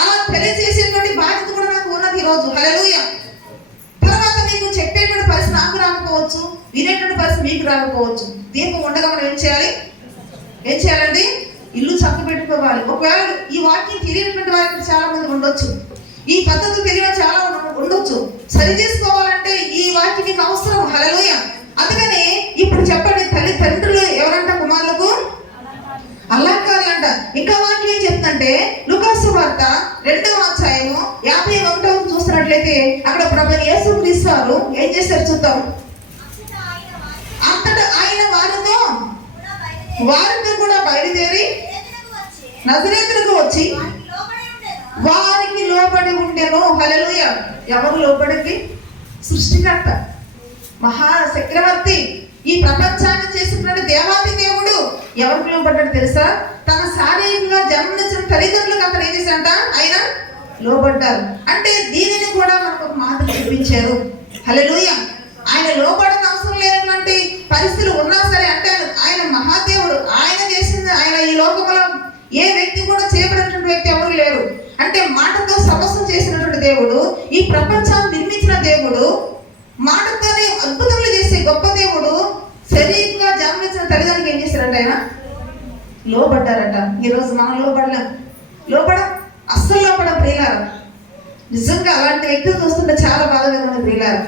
అలా తెలియజేసేటువంటి బాధ్యత కూడా నాకు ఉన్నది ఈ రోజు. హల్లెలూయా. తర్వాత మీకు చెప్పేటువంటి పరిస్థితి నాకు రాకపోవచ్చు, వినేటువంటి పరిస్థితి మీకు రాకపోవచ్చు. దీపం ఉండగా మనం ఏం చేయాలండి? ఇల్లు చక్క పెట్టుకోవాలి. ఒకవేళ ఈ వాక్యం తెలియనటువంటి వారికి చాలా మంది ఉండొచ్చు, ఈ పద్ధతులు తెలియని చాలా ఉండొచ్చు. సరి చేసుకోవాలంటే ఈ వాక్యం మీకు అవసరం. హల్లెలూయా. అందుకని ఇప్పుడు చెప్పండి, తల్లిదండ్రులు ఎవరంట కుమారులకు అల్లాకారులంట. ఇంకా వాక్యం ఏం చెప్తుందంటే లూకాసు వార్త 2వ అధ్యాయము 51వ చూస్తున్నట్లయితే అక్కడ ప్రభువైన యేసుక్రీస్తు వారు ఏం చేశారు చూద్దాం. అంతటా ఆయన వారితో కూడా బయలుదేరి నజరేతులకు వచ్చి వారికి లోబడి ఉండెను. హల్లెలూయా. ఎవరు లోబడింది? సృష్టికర్త, మహా చక్రవర్తి, ఈ ప్రపంచాన్ని చేసినటువంటి దేవాది దేవుడు ఎవరికి లోబడ్డాడు తెలుసా? తన శారీరకంగా జన్మనిచ్చిన తల్లిదండ్రులకు అతను ఏం చేశాడంట? ఆయన లోబడ్డారు. అంటే దీనిని కూడా మనకు ఒక మాటలు చూపించారు. హల్లెలూయా. ఆయన లోబడిన అవసరం లేనటువంటి పరిస్థితులు ఉన్నా సరే, అంటే ఆయన మహాదేవుడు, ఆయన చేసింది, ఆయన ఈ లోకంలో ఏ వ్యక్తి కూడా చేయబడినటువంటి వ్యక్తి ఎవరు లేరు. అంటే మాటతో సమస్తం చేసినటువంటి దేవుడు, ఈ ప్రపంచాన్ని నిర్మించిన దేవుడు, మాటతోనే అద్భుతములు చేసే గొప్ప దేవుడు శరీరంగా జన్మించిన తల్లిదండ్రులకు ఏం చేశారంట? ఆయన లోబడ్డారట. ఈరోజు మనం లోబడం అస్సలు లోపడం ప్రియులారా. నిజంగా అలాంటి వ్యక్తులు చూస్తుంటే చాలా బాధగా ఉంది ప్రియులారా.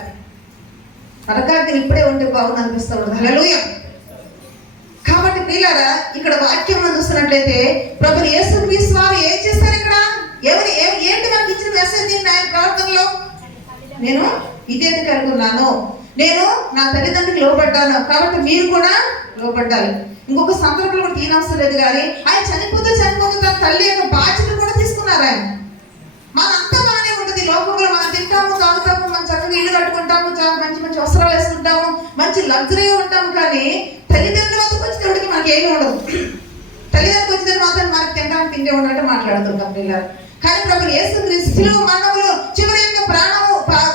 పరకాకి ఇప్పుడే ఉంటే బాగుంది అనిపిస్తూ ఉంది. హల్లెలూయా. కాబట్టి ప్రియులారా, ఇక్కడ వాక్యం చూస్తున్నట్లయితే ప్రభు యేసుక్రీస్తు వారు ఏం చేస్తారు ఇక్కడ? ఏంటి మనకి ఇచ్చిన మెసేజ్ ఆయన ప్రార్థనలో? నేను ఇదే కలిగి ఉన్నాను, నేను నా తల్లిదండ్రులకు లోబడ్డాను, కాబట్టి మీరు కూడా లోబడ్డాలి. ఇంకొక సందర్భంలో కూడా తీనవసరం లేదు, కానీ ఆయన చనిపోతే తన తల్లి యొక్క బాధ్యత కూడా తీసుకున్నారు ఆయన. మనంతా బాగానే ఉంటుంది లోకంలో, మనం తింటాము, తాగుతాము, మనం చక్కగా ఇల్లు కట్టుకుంటాము, చాలా మంచి మంచి వస్త్రాలు వేసుకుంటాము, మంచి లగ్జరీగా ఉంటాము. కానీ తల్లిదండ్రుల వద్దకు వచ్చినప్పటికి మనకి ఏమీ ఉండదు. తల్లిదండ్రులకు వచ్చిన మాత్రం మనకి తినడానికి తిండి ఉన్నట్టు మాట్లాడుతుంటాం పిల్లలు. కానీ ప్రభు యేసుక్రీస్తు శిలువ మరణంలో చివరి యొక్క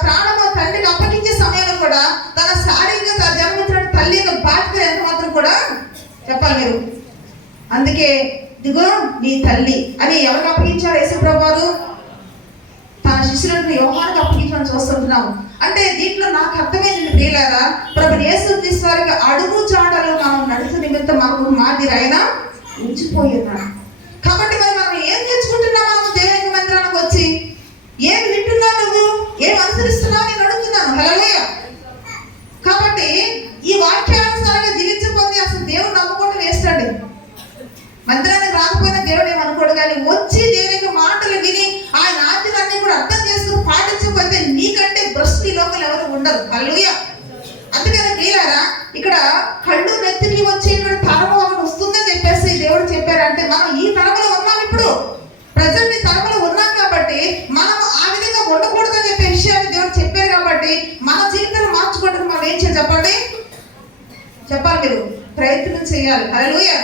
ప్రాణము తండ్రికి అప్పగించే సమయంలో కూడా తన శారీరకంగా జన్మించిన తల్లి యొక్క బాధ్యత ఎంత మాత్రం కూడా చెప్పాలి మీరు. అందుకే ఇదిగో నీ తల్లి అని ఎవరికి అప్పగించారు? యేసు ప్రభువారు తన శిష్యులను యోహానుకు అప్పగించడం చూస్తుంటున్నాము. అంటే దీంట్లో నాకు అర్థమైంది ప్రియులారా, ప్రభు యేసుక్రీస్తు వారికి అడుగు చాటలు మనం నడిచే నిమిత్తం మనకు మాదిరి ఆయన ఉంచిపోయినాడు. కాబట్టి మరి మనం ఏం తెచ్చుకుంటున్నావు? మనము దేవుని మందిరానికి వచ్చి ఏం వింటున్నావు? నువ్వు ఏం అనుసరిస్తున్నావు? నేను అడుగుతున్నాను. హల్లెలూయా. కాబట్టి ఈ వాక్యానుసారంగా జీవించకపోతే అసలు దేవుడు నమ్ముకుంటూ వేస్తాడు. మందిరానికి రాకపోయినా దేవుడు ఏమనుకోడు, కానీ వచ్చి దేవునికి మాటలు విని ఆయన ఆజ్ఞలన్నీ కూడా అర్థం చేసుకుని పాటించకపోతే నీకంటే భ్రష్టు ఈ లోకలు ఎవరు ఉండరు. హల్లెలూయా. అందుకని ప్రియులారా, ఇక్కడ కళ్ళు నెత్తికి వచ్చేటువంటి తరము ఒకటి వస్తుందని చెప్పేసి దేవుడు చెప్పారంటే మనం ఈ తరములో ఉన్నాం. ఇప్పుడు ప్రజెంట్ ఈ తరములో ఉన్నాం కాబట్టి మనం ఆ విధంగా ఉండకూడదని చెప్పే విషయాన్ని దేవుడు చెప్పారు. కాబట్టి మన జీవితాన్ని మార్చుకోవడానికి మనం ఏం చేయాలి చెప్పండి? చెప్పాలి, మీరు ప్రయత్నం చేయాలి. హల్లెలూయా.